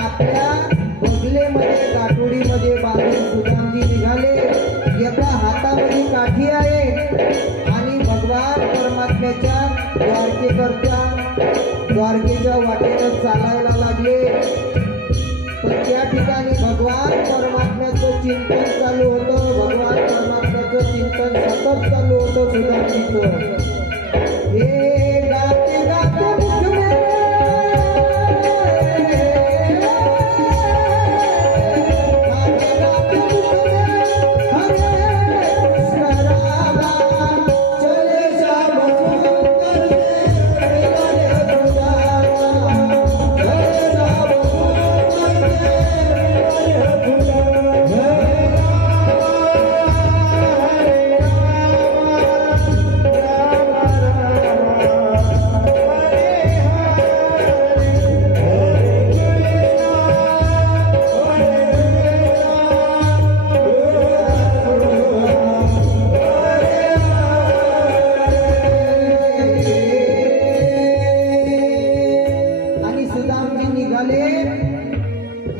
आपल्या बगलेमध्ये काठोडीमध्ये बांधून सुदामजी निघाले. एका हातामध्ये काठी आहे आणि भगवान परमात्म्याच्या द्वारकेच्या वाटेनं चालायला लागले. पण त्या ठिकाणी भगवान परमात्म्याचं चिंतन चालू होतं. भगवान परमात्म्याचं चिंतन सतत चालू होतं सुदामजीचं. हे गाते गाते मुख में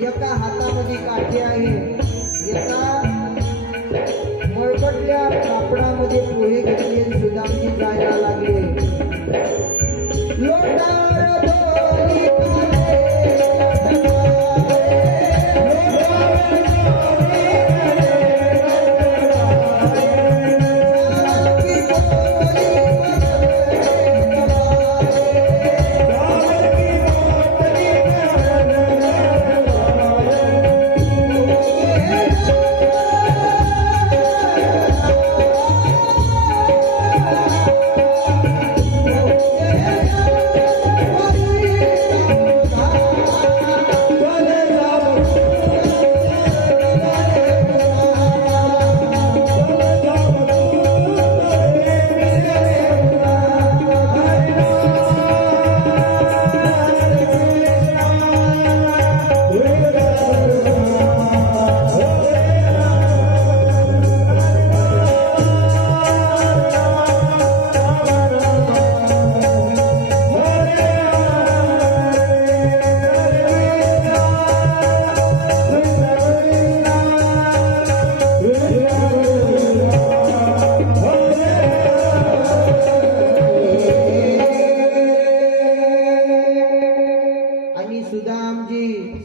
एका हातामध्ये काठी आहे, एका मळकटल्या कापडामध्ये पोहे घेतले. सुदामजी जायला लागले. लोटार दोरी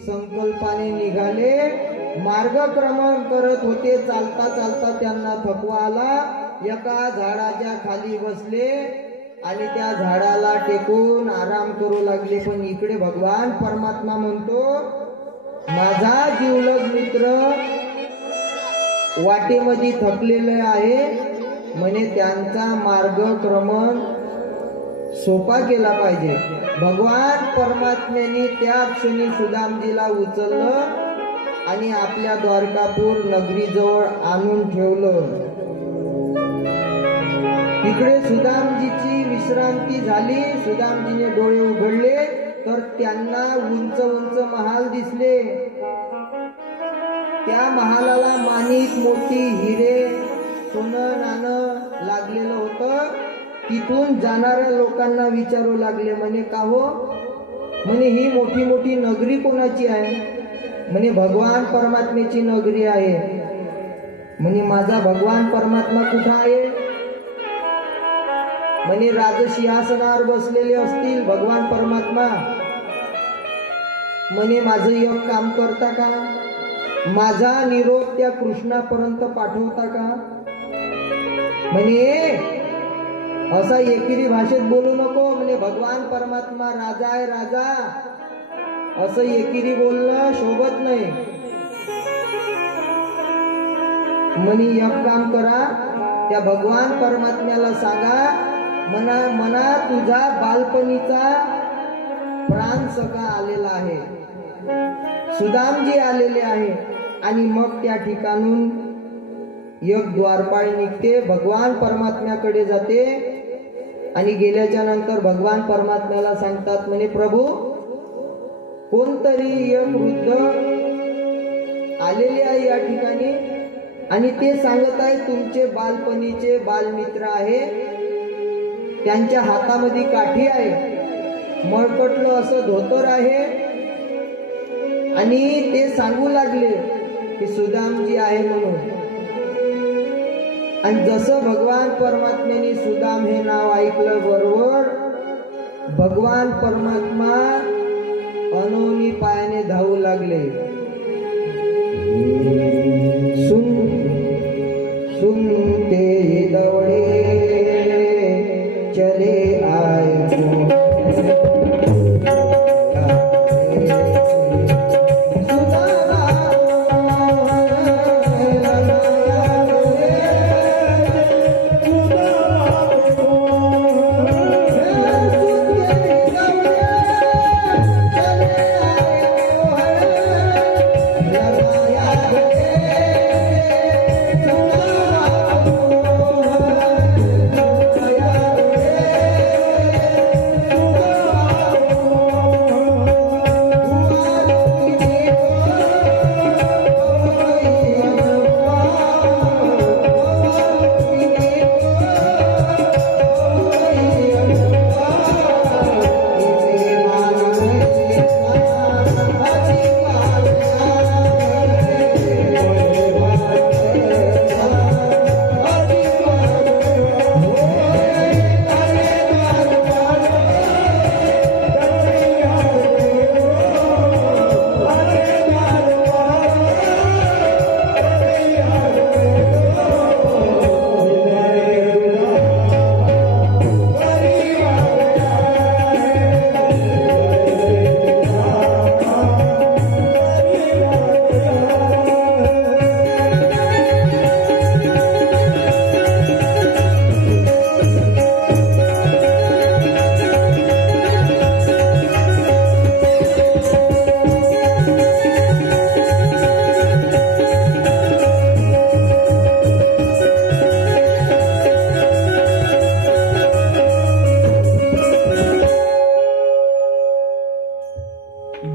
संकल्पाने निघाले. मार्गक्रमण करत होते. चालता चालता त्यांना थकवा आला. एका झाडाच्या खाली बसले आणि त्या झाडाला टेकून आराम करू लागले. पण इकडे भगवान परमात्मा म्हणतो, माझा जीवलग मित्र वाटेमध्ये थकलेले आहे म्हणे, त्यांचा मार्गक्रमण सोपा केला पाहिजे. भगवान परमात्म्याने त्या क्षणी सुदामजीला उचललं आणि आपल्या द्वारकापूर नगरीजवळ आणून ठेवलं. तिकडे सुदामजीची विश्रांती झाली. सुदामजीने डोळे उघडले तर त्यांना उंच उंच महाल दिसले. त्या महालाला माणिक मोती हिरे सोनं नाणं लागलेलं होतं. तिथून जाणाऱ्या लोकांना विचारू लागले, म्हणे का हो, म्हणे ही मोठी मोठी नगरी कोणाची आहे? म्हणे भगवान परमात्म्याची नगरी आहे. म्हणे माझा भगवान परमात्मा कुठं आहे? म्हणे राजसिंहासनावर बसलेले असतील भगवान परमात्मा. म्हणे माझं एक काम करता का? माझा निरोप त्या कृष्णापर्यंत पाठवता का? म्हणे असा एकेरी भाषेत बोलू नको. म्हणे भगवान परमात्मा राजा आहे, राजा असं एकेरी बोलणं शोभत नाही. म्हणे एक काम करा, त्या भगवान परमात्म्याला सांगा, मना तुझा बालपणीचा प्राण सखा आलेला आहे, सुदामजी आलेले आहे. आणि मग त्या ठिकाणून एक द्वारपाळ निघते, भगवान परमात्म्याकडे जाते आणि गेल्याच्या नंतर भगवान परमात्म्याला सांगतात, म्हणे प्रभू कोणतरी एक वृद्ध आलेले आहे या ठिकाणी आणि ते सांगत आहे तुमचे बालपणीचे बालमित्र आहे, त्यांच्या हातामध्ये काठी आहे, मळकटलं असं धोतर आहे आणि ते सांगू लागले की सुदामजी आहे म्हणून. आणि जसं भगवान परमात्म्याने सुदाम हे नाव ऐकलं बरोबर भगवान परमात्मा अनोनी पायाने धावू लागले. सुनते दौड़े चले आए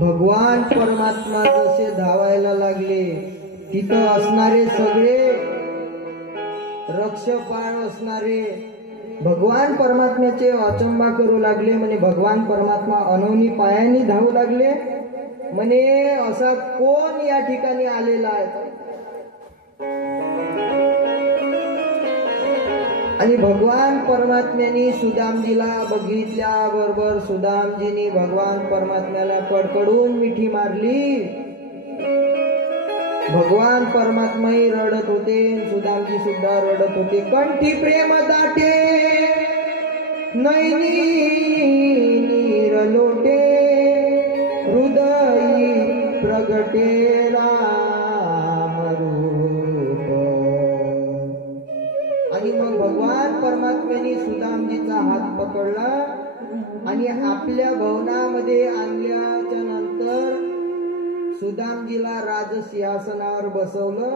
भगवान परमात्मा जसे धावायला लागले तिथं असणारे सगळे रक्षपाळ असणारे भगवान परमात्म्याचे अचंबा करू लागले. म्हणे भगवान परमात्मा अनोनी पायाने धावू लागले. म्हणे असा कोण या ठिकाणी आलेला आहे. आणि भगवान परमात्म्याने सुदामजीला बघितल्या बरोबर सुदामजीनी भगवान परमात्म्याला कडकडून मिठी मारली. भगवान परमात्माही रडत होते सुदामजी सुद्धा रडत होते. कंठी प्रेम दाटे नैनी नीर लोटे हृदयी प्रगटे राम रूप. आणि मग भगवान परमात्म्याने सुदामजीचा हात पकडला आणि आपल्या भवनामध्ये आणल्याच्या नंतर सुदामजीला राजसिंहासनावर बसवलं.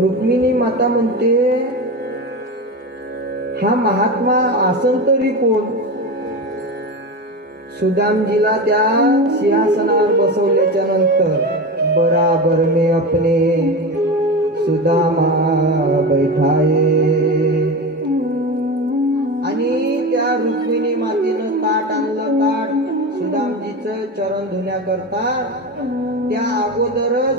रुक्मिणी माता म्हणते हा महात्मा आसन तरी कोण. सुदामजीला त्या सिंहासनावर बसवल्याच्या नंतर बराबर में अपने सुदामा बैठाए. आणि त्या रुक्मिणी मातेनं ताट आणलं. ताट सुदामजीचं चरण धुण्याकरता त्या अगोदरच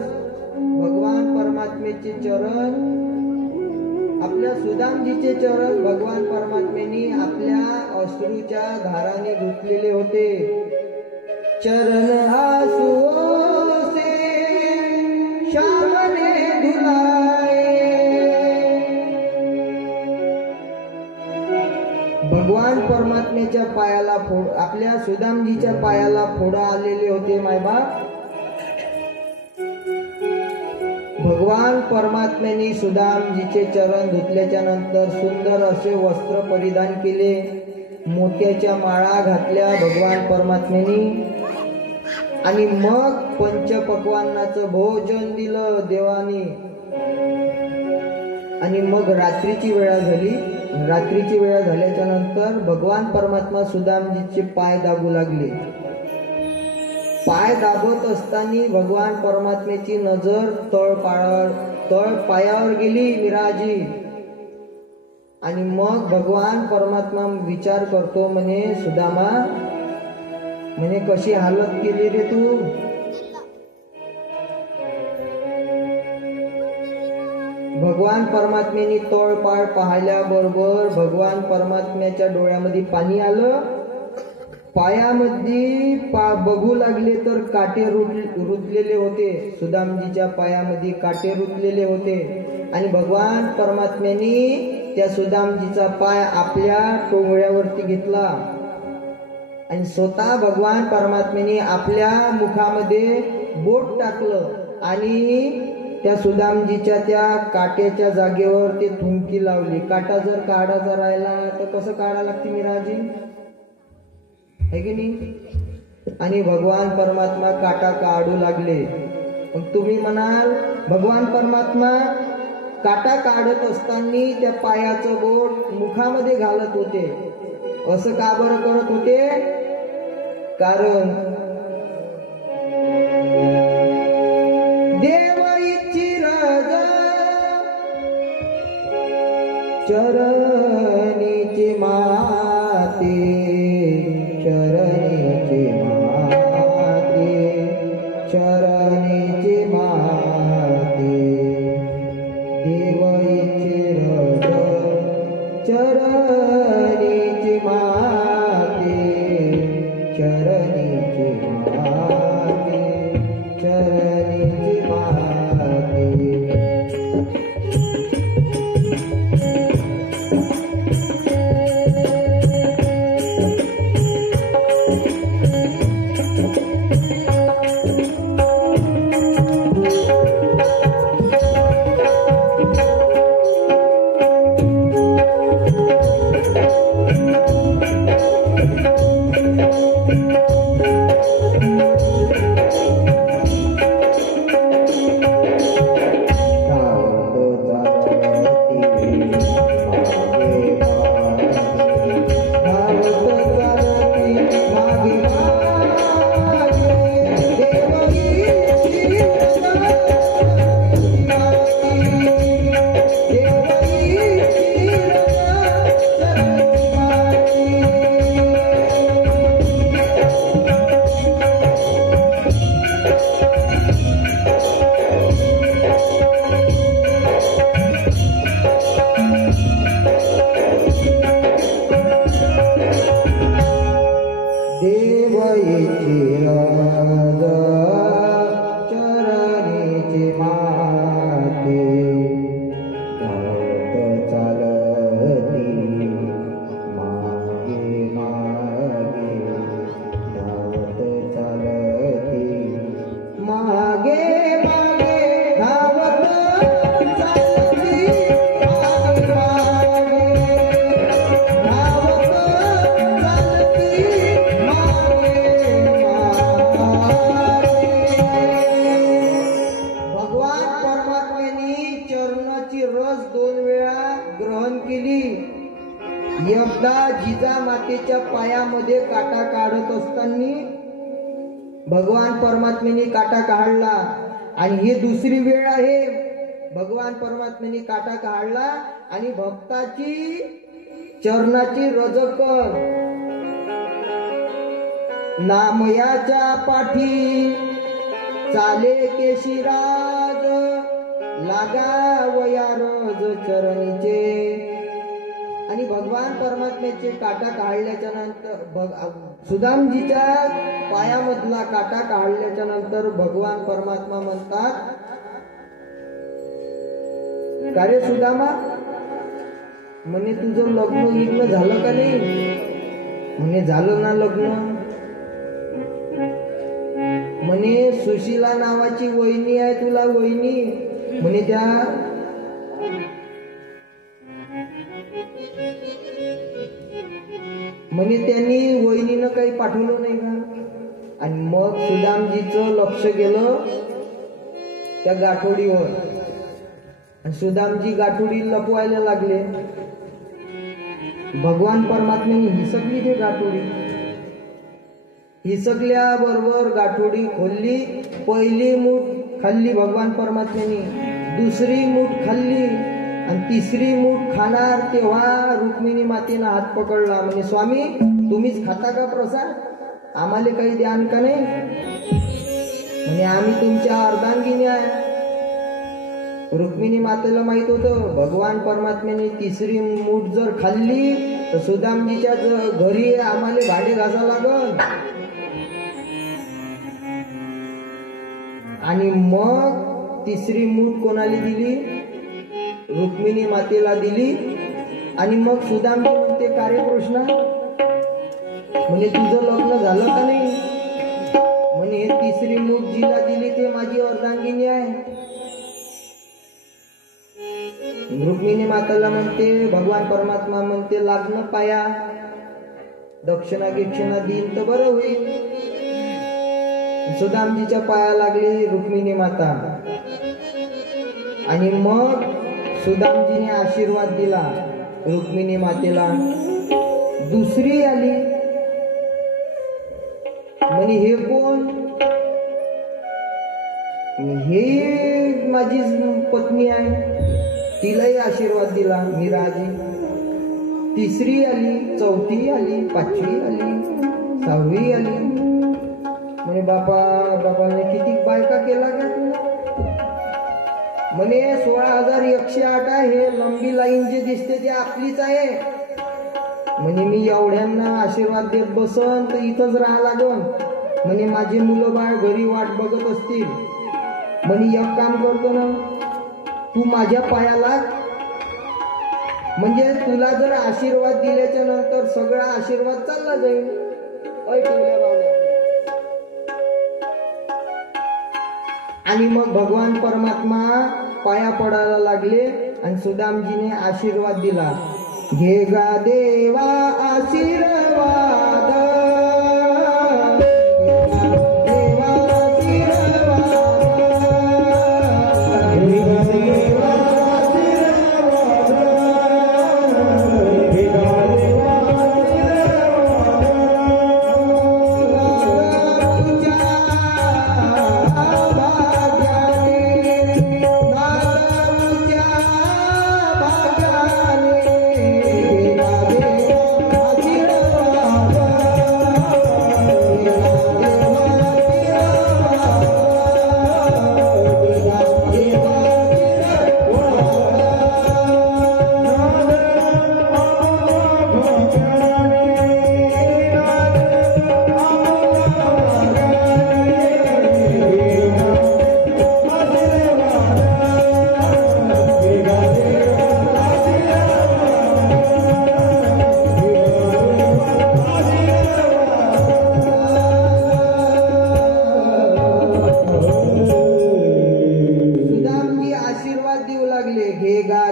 भगवान परमात्म्याचे चरण आपल्या सुदामजीचे चरण भगवान परमात्म्याने आपल्या अश्रूच्या धाराने धुतलेले होते. चरण आंसुओं से श्याम ने धुलाए. भगवान परमात्म्याच्या पायाला आपल्या सुदामजीच्या पायाला फोडा आलेले होते मायबाप. भगवान परमात्म्याने सुदामजीचे चरण धुतल्याच्या नंतर सुंदर असे वस्त्र परिधान केले. मोत्याच्या माळा घातल्या भगवान परमात्म्याने. आणि मग पंचपक्वान्नाचं भोजन दिलं देवानी. आणि मग रात्रीची वेळा झाली. रात्रीची वेळा झाल्याच्या नंतर भगवान परमात्मा सुदामजीचे पाय दाबू लागले. पाय दाबत असताना भगवान परमात्म्याची नजर तळ पायावर गेली विराजी. आणि मग भगवान परमात्मा विचार करतो म्हणे सुदामा म्हणे कशी हालत केली रे तू. भगवान परमात्म्याने तोळपाळ पाहिल्याबरोबर भगवान परमात्म्याच्या डोळ्यामध्ये पाणी आलं. पायामध्ये बघू लागले तर काटे रुतलेले होते. सुदामजीच्या पायामध्ये काटे रुतलेले होते आणि भगवान परमात्म्याने त्या सुदामजीचा पाय आपल्या टोंगळ्यावरती घेतला आणि स्वतः भगवान परमात्म्याने आपल्या मुखामध्ये बोट टाकलं आणि त्या सुदामजीच्या त्या काट्याच्या जागेवर ते थुंकी लावली. काटा जर काढायचा राहिला तर कसं काढा लागते मिराजी, है की नाही? आणि भगवान परमात्मा काटा काढू लागले. मग तुम्ही म्हणाल भगवान परमात्मा काटा काढत असताना त्या पायाचं बोट मुखामध्ये घालत होते, असं का बरं करत होते? कारण देव इच्छिरज चरणीचे माते, चरणीचे माते, चरणीचे माते. देव इच्छिरज चरणीचे माते, चरणीचे माते, चरणीचे माते. पायामध्ये काटा काढत असताना भगवान परमात्म्याने काटा काढला आणि ही दुसरी वेळ आहे. भगवान परमात्म्याने काटा काढला आणि भक्ताची चरणाची रजकर नामयाच्या पाठी चाले केशिराज लागा वया रज चरणीचे. आणि भगवान परमात्म्याचे काटा काढल्याच्या नंतर सुदामजीच्या पायामधला काटा काढल्याच्या नंतर भगवान परमात्मा म्हणतात, का रे सुदामा, म्हणे तुझं लग्न झालं का नाही? म्हणे झालं ना लग्न. म्हणे सुशीला नावाची वहिनी आहे तुला, वहिनी. म्हणे त्या म्हणे त्यांनी वहिनीनं काही पाठवलं नाही का? आणि मग सुदामजीचं लक्ष गेलं त्या गाठोडीवर आणि सुदामजी गाठोडी लपवायला लागले. भगवान परमात्म्याने हिसकली ते गाठोडी. हिसकल्या बरोबर गाठोडी खोलली. पहिली मूठ खाल्ली भगवान परमात्म्याने, दुसरी मूठ खाल्ली आणि तिसरी मूठ खाणार तेव्हा रुक्मिणी मातेनं हात पकडला. म्हणजे स्वामी तुम्हीच खाता का प्रसाद? आम्हाला काही ध्यान का नाही? म्हणे आम्ही तुमच्या अर्धांगिनी आहे. रुक्मिणी मातेला माहित होतं भगवान परमात्म्याने तिसरी मूठ जर खाल्ली तर सुदामजीच्या घरी आम्हाला भाडे घासा लागल. आणि मग तिसरी मूठ कोणाला दिली? रुक्मिणी मातेला दिली. आणि मग सुदामजी म्हणते का रे कृष्णा, म्हणे तुझं लग्न झालं का नाही? म्हणे हे तिसरी मूठ जिला दिली ते माझी अर्धांगिनी आहे. रुक्मिणी माताला म्हणते भगवान परमात्मा म्हणते लागणं पाया, दक्षिणा गिक्षिणा देईन तर बरं होईल. सुदामजीच्या पाया लागली रुक्मिणी माता. आणि मग सुदामजीने आशीर्वाद दिला रुक्मिणी मातेला. दुसरी आली, म्हणे हे कोण? हे माझी पत्नी आहे, तिलाही आशीर्वाद दिला मीराजी. तिसरी आली, चौथी आली, पाचवी आली, सहावी आली. म्हणे बापाने किती बायका केला का तुला? म्हणे 16,108 आहे. हे लंबी लाईन जे दिसते ते आपलीच आहे. म्हणे मी एवढ्यांना आशीर्वाद देत बसन तर इथंच राहा लागन. म्हणे माझे मुलं बाळ घरी वाट बघत असतील. म्हणे एक काम करतो ना, तू माझ्या पायाला, म्हणजे तुला जर आशीर्वाद दिल्याच्या नंतर सगळा आशीर्वाद चालला जाईल. ऐकल्या बाबा. आणि मग भगवान परमात्मा पाया पडायला लागले आणि सुदामजीने आशीर्वाद दिला. घे गा देवा आशीर्वाद,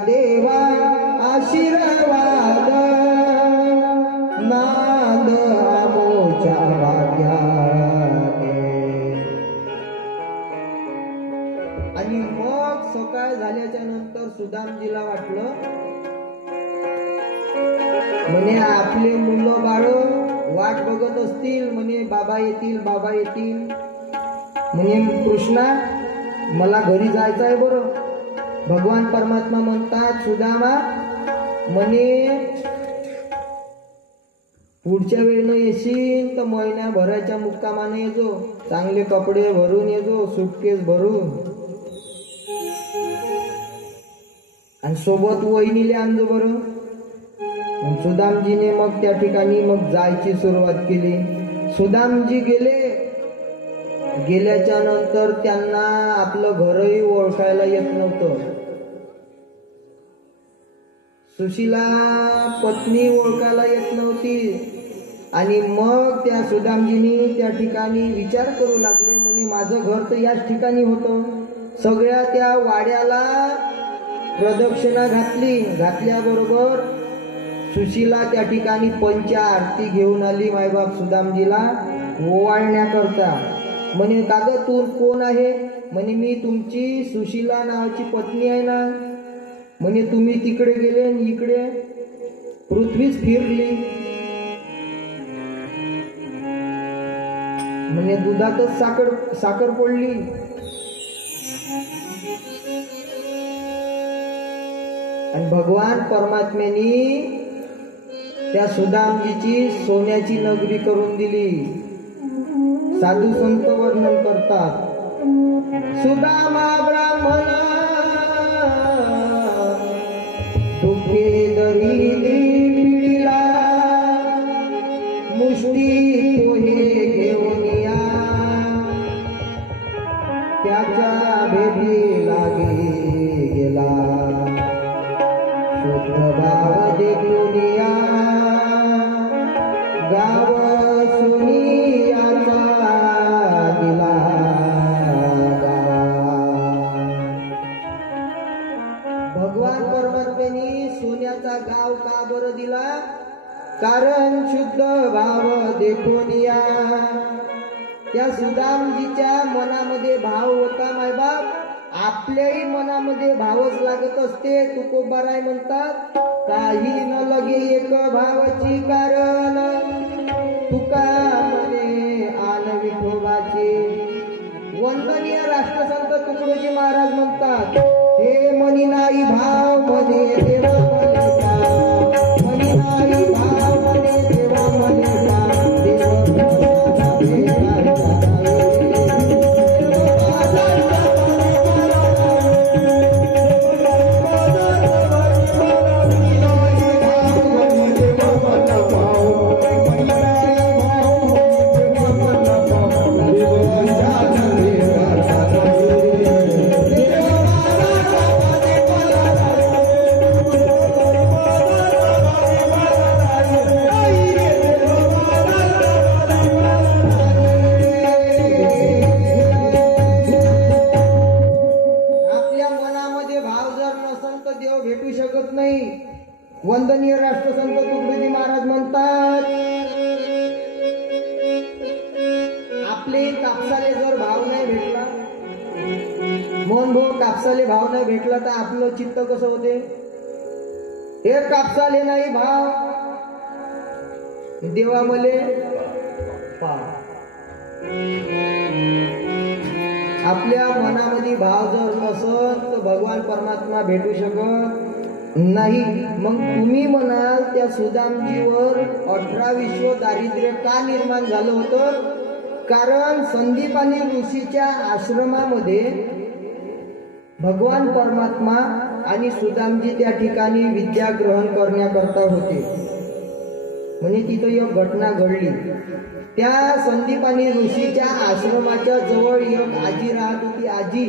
देवा सुदामजीला वाटलं म्हणे आपले मुलं बाळ वाट बघत असतील, म्हणे बाबा येतील बाबा येतील. म्हणे कृष्णा मला घरी जायचं आहे बरं. भगवान परमात्मा म्हणतात सुदामा म्हणे पुढच्या वेळेनं येशील तर महिन्याभराच्या मुक्कामाने येजो, चांगले कपडे भरून येजो, सुटकेस भरून, आणि सोबत वहिनीले आणजो बरं. सुदामजीने मग त्या ठिकाणी मग जायची सुरुवात केली. सुदामजी गेल्याच्या नंतर त्यांना आपलं घरही ओळखायला येत नव्हतं. सुशीला पत्नी ओळखायला येत नव्हती. आणि मग त्या सुदामजीनी त्या ठिकाणी विचार करू लागले, म्हणे माझं घर तर याच ठिकाणी होतं. सगळ्या त्या वाड्याला प्रदक्षिणा घातल्याबरोबर सुशीला त्या ठिकाणी पंच आरती घेऊन आली मायबाप सुदामजीला ओवाळण्याकरता. म्हणे काग तू कोण आहे? म्हणे मी तुमची सुशीला नावाची पत्नी आहे ना. म्हणे तुम्ही तिकडे गेले आणि इकडे पृथ्वीच फिरली. म्हणे दुधातच साखर पडली. आणि भगवान परमात्म्यानी त्या सुदामजीची सोन्याची नगरी करून दिली. साधू संत वर्णन करतात. सुदामा ब्राह्मण दुःखे दरी पिढीला मुष्टी पोहे घेऊन या त्याच्या भेटी लागे गेला शुद्ध भाव देखून या गाव सुनियाचा दिला. भगवान परमात्म्याने सोन्याचा गाव का बरं दिला? कारण शुद्ध भाव देखून या. त्या सुदामजीच्या मनामध्ये भाव होता मायबाप. आपल्याही मनामध्ये भावच लागत असते. तुकोबाराय म्हणतात काही न लगे एक भावाची कारण तुका म्हणे आन विठोबाचे. वंदनीय राष्ट्रसंत तुकडोजी महाराज म्हणतात हे मनी नाही भाव म्हणे देवा म्हणे का, मनी नाही भाव म्हणे देवा म्हणे का, वंदनीय राष्ट्रसंत तुकडोजी महाराज म्हणतात आपले कापसाले जर भाव नाही भेटला, मोहन भाऊ कापसाले भाव नाही भेटला तर आपलं चित्त कसं होते? हे कापसाले नाही भाव देवा मले पाव. आपल्या मनामध्ये भाव जर नसत तर भगवान परमात्मा भेटू शकत नाही. मग तुम्ही म्हणाल त्या सुदामजीवर 18 विश्व दारिद्र्य का निर्माण झालं होतं? कारण संदीपानी ऋषीच्या आश्रमामध्ये भगवान परमात्मा आणि सुदामजी त्या ठिकाणी विद्या ग्रहण करण्याकरता होते. म्हणजे तिथं एक घटना घडली. त्या संदीपानी ऋषीच्या आश्रमाच्या जवळ एक आजी राहत होती. आजी,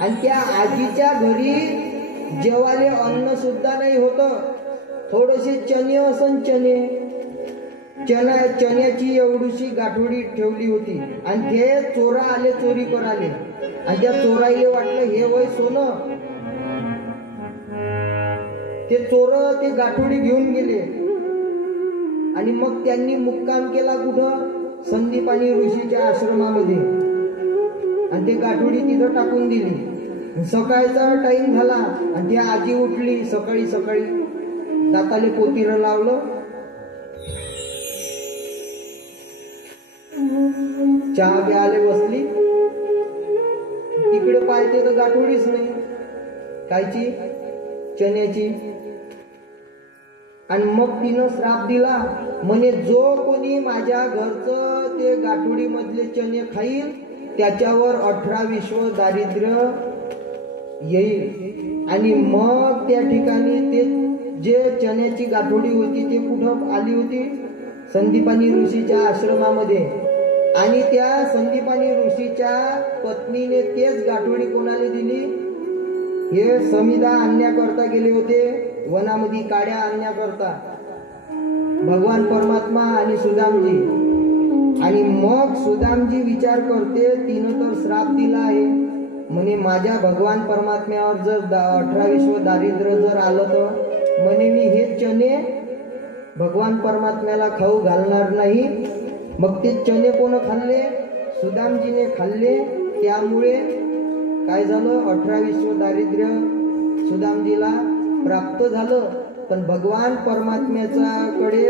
आणि त्या आजीच्या घरी जेवाले अन्न सुद्धा नाही होतं. थोडेसे चणे असन चण्याची एवढीशी गाठोडी ठेवली होती. आणि ते चोरा आले चोरी कराले. आणि त्या चोराईले वाटलं हे वय सोनं. ते चोर ते गाठोडी घेऊन गेले. आणि मग त्यांनी मुक्काम केला कुठं? संदीपानी ऋषीच्या आश्रमामध्ये. आणि ते गाठोडी तिथं टाकून दिली. सकाळचा टाइम झाला आणि ती आजी उठली. सकाळी सकाळी दाताले पोतीर लावलं, चहा प्यायला बसली. तिकडे पाहते तर गाठोडीच नाही. कायची? चण्याची. आणि मग तिनं श्राप दिला म्हणे जो कोणी माझ्या घरचं ते गाठोडी मधले चणे खाईल त्याच्यावर 18 विश्व दारिद्र्य येईल. आणि मग त्या ठिकाणी ते जे चण्याची गाठोडी होती ते कुठं आली होती? संदीपानी ऋषीच्या आश्रमामध्ये. आणि त्या संदीपानी ऋषीच्या पत्नीने तेच गाठोडी कोणाला दिली? हे समिधा आणण्याकरता गेले होते वनामध्ये, काड्या आणण्याकरता भगवान परमात्मा आणि सुदामजी. आणि मग सुदामजी विचार करते तिनं तर श्राप दिला आहे म्हणे माझ्या भगवान परमात्म्यावर जर 18 विश्व दारिद्र्य जर आलं तर म्हणे मी हे चणे भगवान परमात्म्याला खाऊ घालणार नाही. मग ते चणे कोण खाल्ले? सुदामजीने खाल्ले. त्यामुळे काय झालं? 18 विश्व दारिद्र्य सुदामजीला प्राप्त झालं. पण भगवान परमात्म्याच्याकडे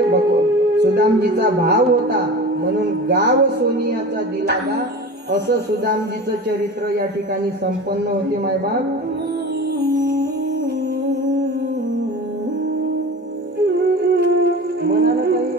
सुदामजीचा भाव होता म्हणून गाव सोनियाचा दिला बा. असं सुदामजीचं चरित्र या ठिकाणी संपन्न होते मायबाप. मनाला काही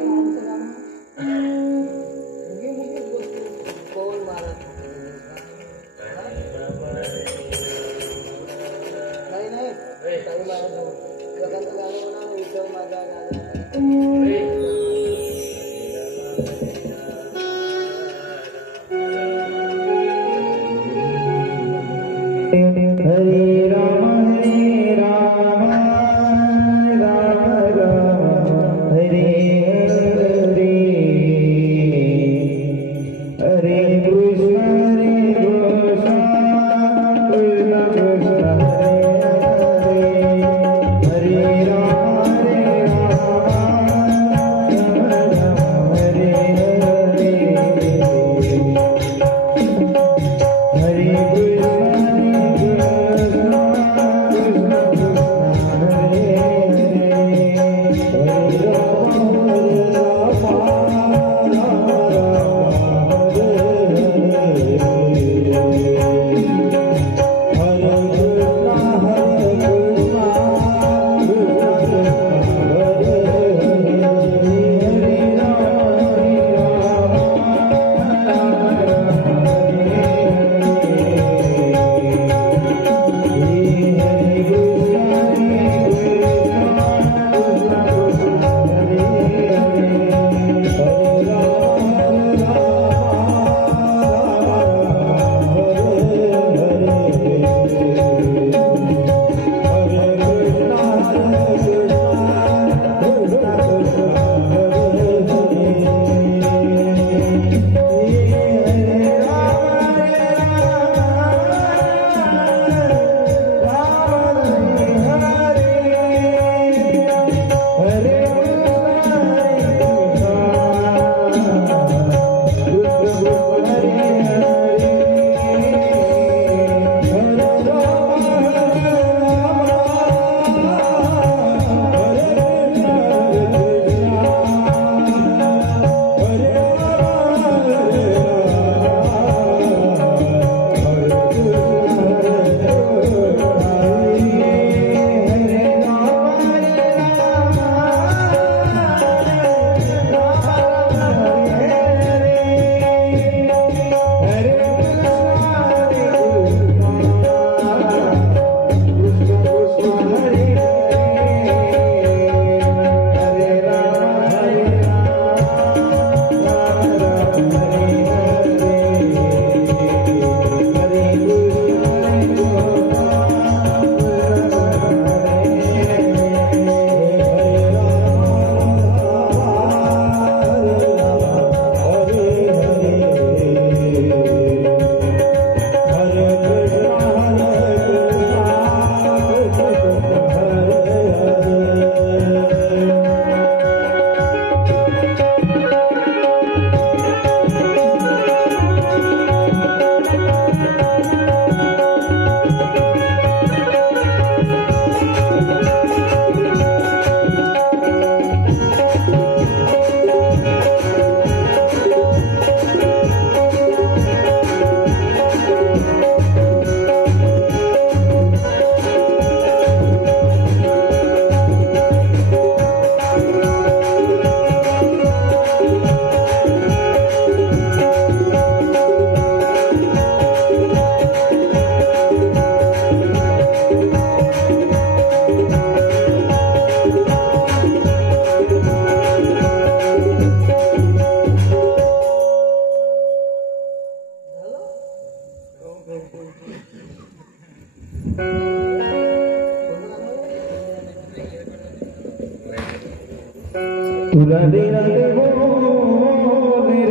राधे राधे बोले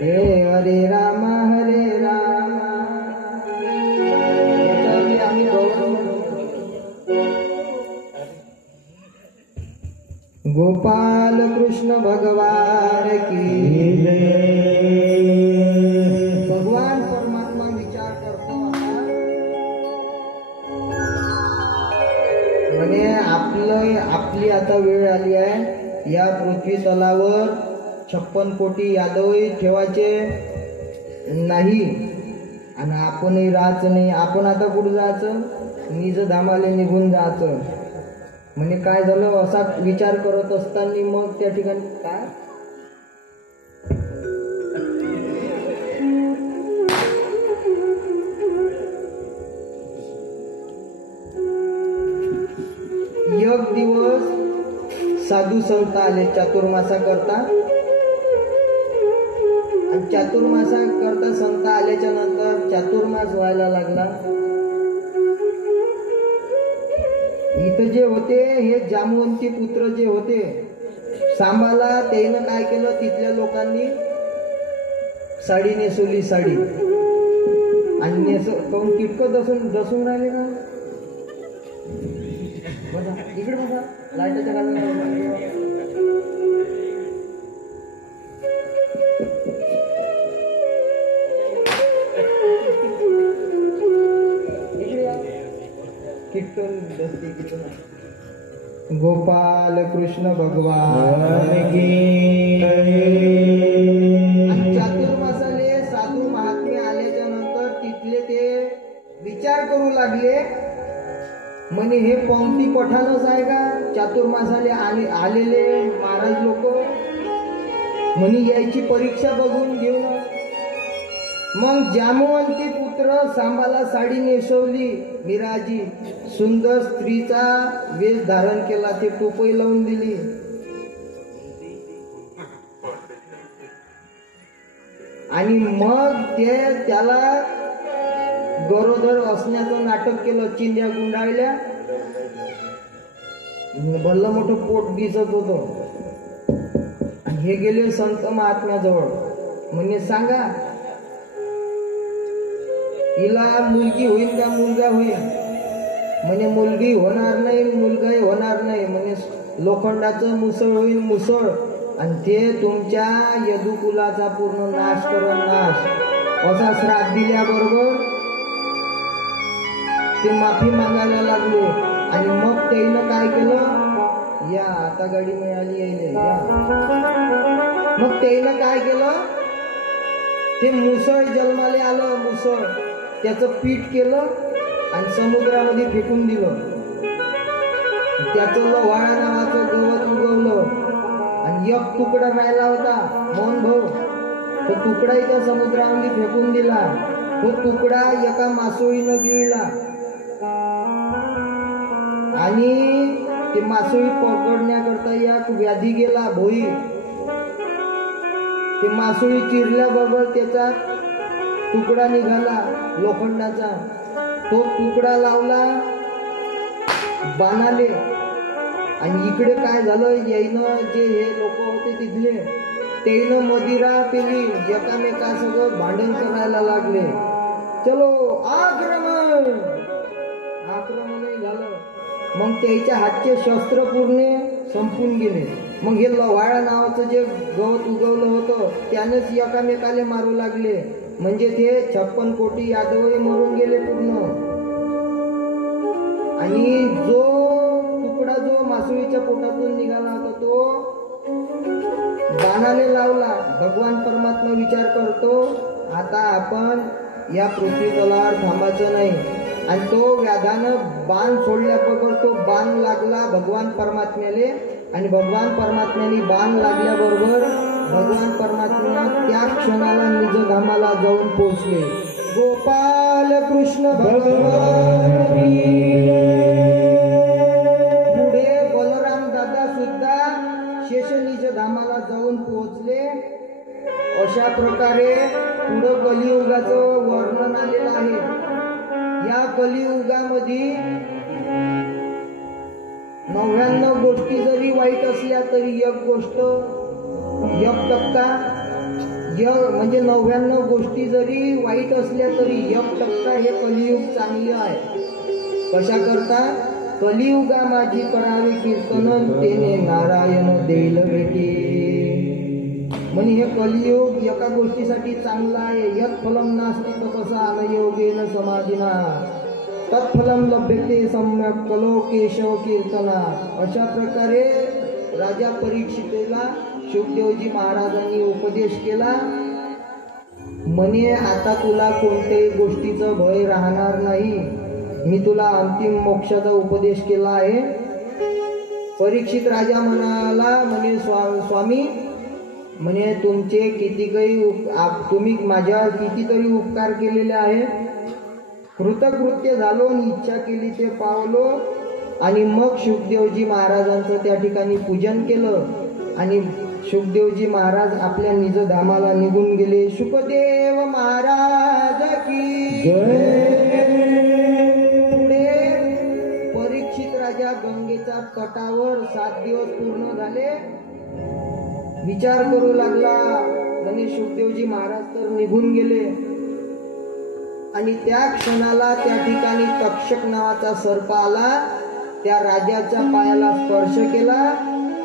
रे हरे राम याच्यावरती आम्ही गोपाल कृष्ण भगवान की भगवान परमात्मा विचार करतो म्हणजे आपली आता वेळ आली आहे या पृथ्वी तलावर 56 कोटी यादवही ठेवायचे नाही आणि आपणही राहायचं नाही. आपण आता कुठं जायचं निज धामाले निघून जायचं म्हणजे काय झालं असा विचार करत असताना मग त्या ठिकाणी काय एक दिवस साधू संत आले चातुर्मासा करता आणि चातुर्मासा करता संत आल्याच्या नंतर चातुर्मास व्हायला लागला. इथं जे होते हे जामवंती पुत्र जे होते सांबाला त्यानं काय केलं, तिथल्या लोकांनी साडी नेसवली, साडी आणि काऊन किटकं दसून राहिले ना. बघा इकडे बघा, लाईटाच्या खाली कीर्तन दसते कीर्तन. गोपाल कृष्ण भगवान की. चातुर्मासाले साधू महात्मे आल्याच्या नंतर तिथले ते विचार करू लागले, म्हणे हे पंक्ती पठाणच आहे का. चातुर्मासाले आलेले महाराज लोक म्हणे यायची परीक्षा बघून घेऊ. मग जामवंती पुत्र सांबाला साडी नेसवली, मिराजी सुंदर स्त्रीचा वेश धारण केला, ते टोपी लावून दिली. आणि मग त्याला गरोदर असण्याचं नाटक केलं, चिंध्या गुंडाळल्या, भल्लं मोठं पोट दिसत होतं. हे गेले संत महात्म्याजवळ, म्हणजे सांगा हिला मुलगी होईल का मुलगा होईल. म्हणजे मुलगी होणार नाही, मुलगाही होणार नाही. म्हणजे लोखंडाचं मुसळ होईल, मुसळ, आणि ते तुमच्या यदुकुलाचा पूर्ण नाश करून नाश. असा श्राप दिल्याबरोबर ते माफी मागायला लागले. आणि मग त्यानं काय केलं, या आता गाडी मिळाली यायले या. मग त्यानं काय केलं, ते मुसळ जन्माले आलं, मुसळ त्याचं पीठ केलं आणि समुद्रामध्ये फेकून दिलं. त्याचं लव्हाळा नावाचं गवत उगवलं आणि एक तुकडा राहिला होता मोहन भाऊ, तो तुकडाही त्या समुद्रामध्ये फेकून दिला. तो तुकडा एका मासोळीनं गिळला आणि ते मासोळी पकडण्याकरता एक व्याधी गेला, भोई. ते मासोळी चिरल्याबरोबर त्याचा तुकडा निघाला लोखंडाचा. तो तुकडा लावला बाणाले आणि इकडे काय झालं, यायनं जे हे लोक होते तिथले त्यानं मदिरा पेली, एकामेका सगळं भांडण करायला लागले. चलो आक्रमण, आक्रमणही झालं. मग त्याच्या हातचे शस्त्र पूर्ण संपून गेले. मग हे लव्हाळा नावाचं जे गवत उगवलं होतं त्यानेच एकामेकाले मारू लागले. म्हणजे ते 56 कोटी यादवही मरून गेले पूर्ण. आणि जो तुकडा जो मासुळीच्या पोटातून निघाला होता तो बाणाने लावला. भगवान परमात्मा विचार करतो, आता आपण या पृथ्वी तलावर थांबायचं नाही. आणि तो व्याधानं बाण सोडल्याबरोबर तो बाण लागला भगवान परमात्म्याले. आणि भगवान परमात्म्याने बाण लागल्याबरोबर भगवान परमात्मा त्या क्षणाला निजधामाला जाऊन पोहोचले. गोपाल कृष्ण भगवान. पुढे बलराम दादा सुद्धा शेष निजधामाला जाऊन पोहोचले. अशा प्रकारे पुढे कलियुगाचं वर्णन आलेलं आहे. या कलियुगामध्ये 99 गोष्टी जरी वाईट असल्या तरी एक गोष्ट 1% म्हणजे 99 गोष्टी जरी वाईट असल्या तरी 1% हे कलियुग चांगले आहे. कशा करता, कलियुगा माझी करावे कीर्तन, तेने नारायण देईल भेटी. म्हणजे हे कलियुग एका गोष्टीसाठी चांगला आहे. यत् फलम नास्ति तपसा अनयोगेन समाधिना तत्फलम लभ्यते सम्यक कलो केशव कीर्तना. अशा प्रकारे राजा परीक्षितेला शुकदेवजी महाराजांनी उपदेश केला. म्हणे आता तुला कोणत्याही गोष्टीचं भय राहणार नाही. मी तुला अंतिम मोक्षाचा उपदेश केला आहे. परीक्षित राजा म्हणाला, म्हणे स्वामी, म्हणे तुमचे किती काही तुम्ही माझ्यावर कितीतरी उपकार केलेले आहेत. कृतकृत्य झालो, इच्छा केली ते पावलो. आणि मग शुकदेवजी महाराजांचं त्या ठिकाणी पूजन केलं आणि शुकदेवजी महाराज आपल्या निजधामाला निघून गेले. शुकदेव महाराज की पुढे परीक्षित राजा गंगेच्या तटावर 7 दिवस पूर्ण झाले. विचार करू लागला. म्हणे शुकदेवजी महाराज तर निघून गेले आणि त्या क्षणाला त्या ठिकाणी तक्षक नावाचा सर्प आला, त्या राजाच्या पायाला स्पर्श केला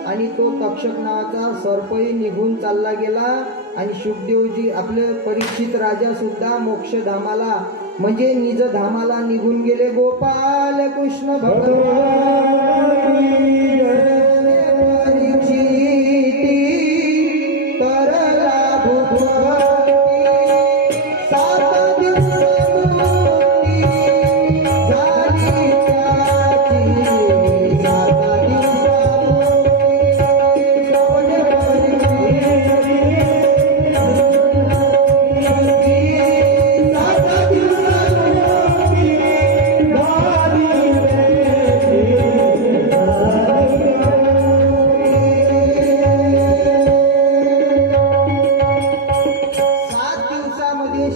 आणि तो तक्षक नावाचा सर्पही निघून चालला गेला. आणि शुकदेवजी आपले परीक्षित राजा सुद्धा मोक्षधामाला म्हणजे निज धामाला निघून गेले. गोपाल कृष्ण भगवान परीक्षिती तरला भूपती सात दिवसामुक्ती झाली त्याची, सात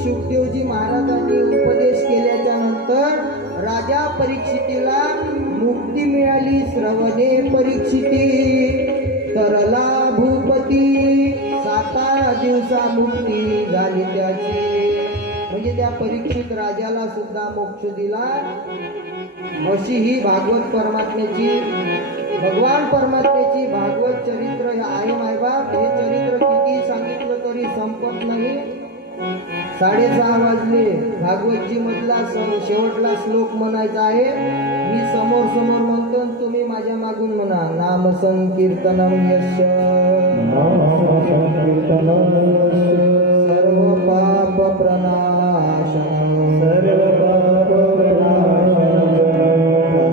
शुकदेवजी महाराजांनी उपदेश केल्याच्या नंतर राजा परीक्षितीला मुक्ती मिळाली. श्रवणे परीक्षिती तरला भूपती, 7 दिवसा मुक्ती झाली त्याची. म्हणजे त्या परीक्षित राजाला सुद्धा मोक्ष दिला. अशी ही भागवत परमात्म्याची, भगवान परमात्म्याची भागवत चरित्र आहे मायबाप. हे चरित्र किती सांगितलं तरी संपत नाही. 6:30 वाजले. भागवतजी मधला शेवटला श्लोक म्हणायचा आहे. मी समोर समोर म्हणतो, तुम्ही माझ्या मागून म्हणा. नाम संकीर्तनम यस्य सर्व पाप प्रणाशनम, सर्व पाप प्रणाशनम,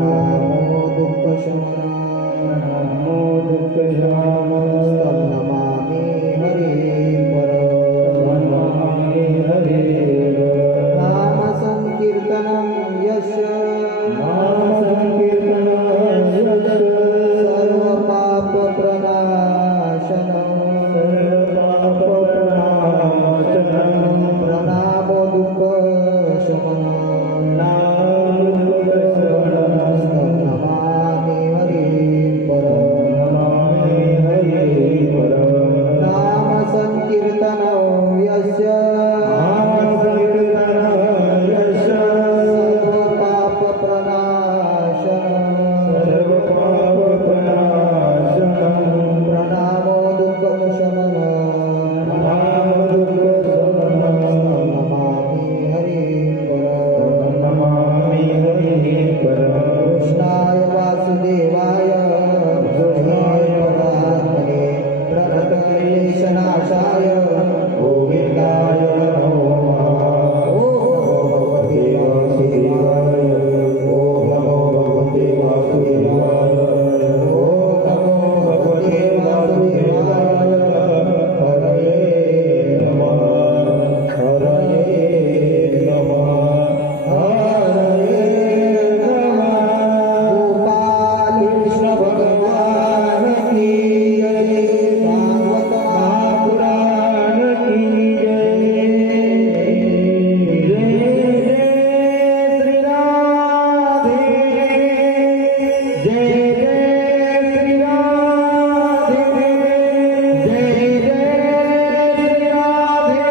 नमो दुःख शमनम, नमो दुःख शमनम, नमामि हरि परम, नमामि हरि नाम संकीर्तनम यस्य, नाम संकीर्तनम यस्य सर्व पाप प्रणाशनम, सर्व पाप प्रणाशनम, प्रणामो दुःख शमनम, नमामि हरि परम, नमामि हरि परम, नाम संकीर्तनम यस्य, नाम संकीर्तनम यस्य सर्व पाप प्रणाशनम, सर्व पाप प्रणाशनम, प्रणामो दुःख शमनम, प्रणामो दुःख शमनम, नमामि हरि परम, नमामि हरि परम, कृष्णाय वासुदेवाय कृष्णाय परमात्मने प्रणतक्लेशनाशाय गोविन्दाय नमो नमः. ओम नमो भगवते वासुदेवाय, ओम नमो भगवते वासुदेवाय, ओम नमो भगवते वासुदेवाय, हरये नमः, हरये नमः, हरये नमः. गोपाल कृष्ण भगवान की जय, भागवत महापुराण की जय. जय जय श्री राधे, जय जय श्री राधे, जय जय श्री राधे.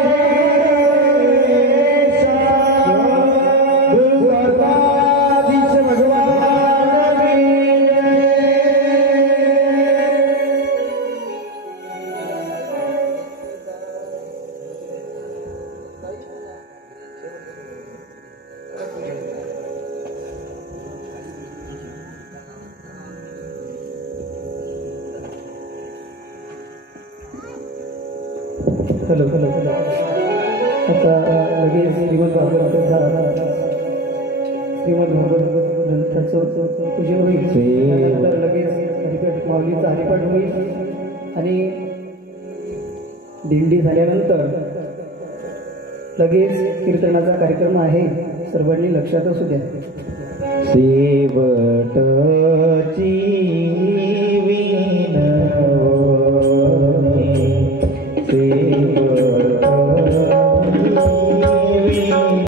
द्वारकाधीश भगवान की चलो चलो चलो आता लगेच श्रीमद भागवत ग्रंथाचं पूजन होईल. त्यानंतर लगेच हरिपाठ, माऊलीचा हरिपाठ होईल आणि दिंडी झाल्यानंतर लगेच कीर्तनाचा कार्यक्रम आहे. सर्वांनी लक्षात असू द्या. शेवटची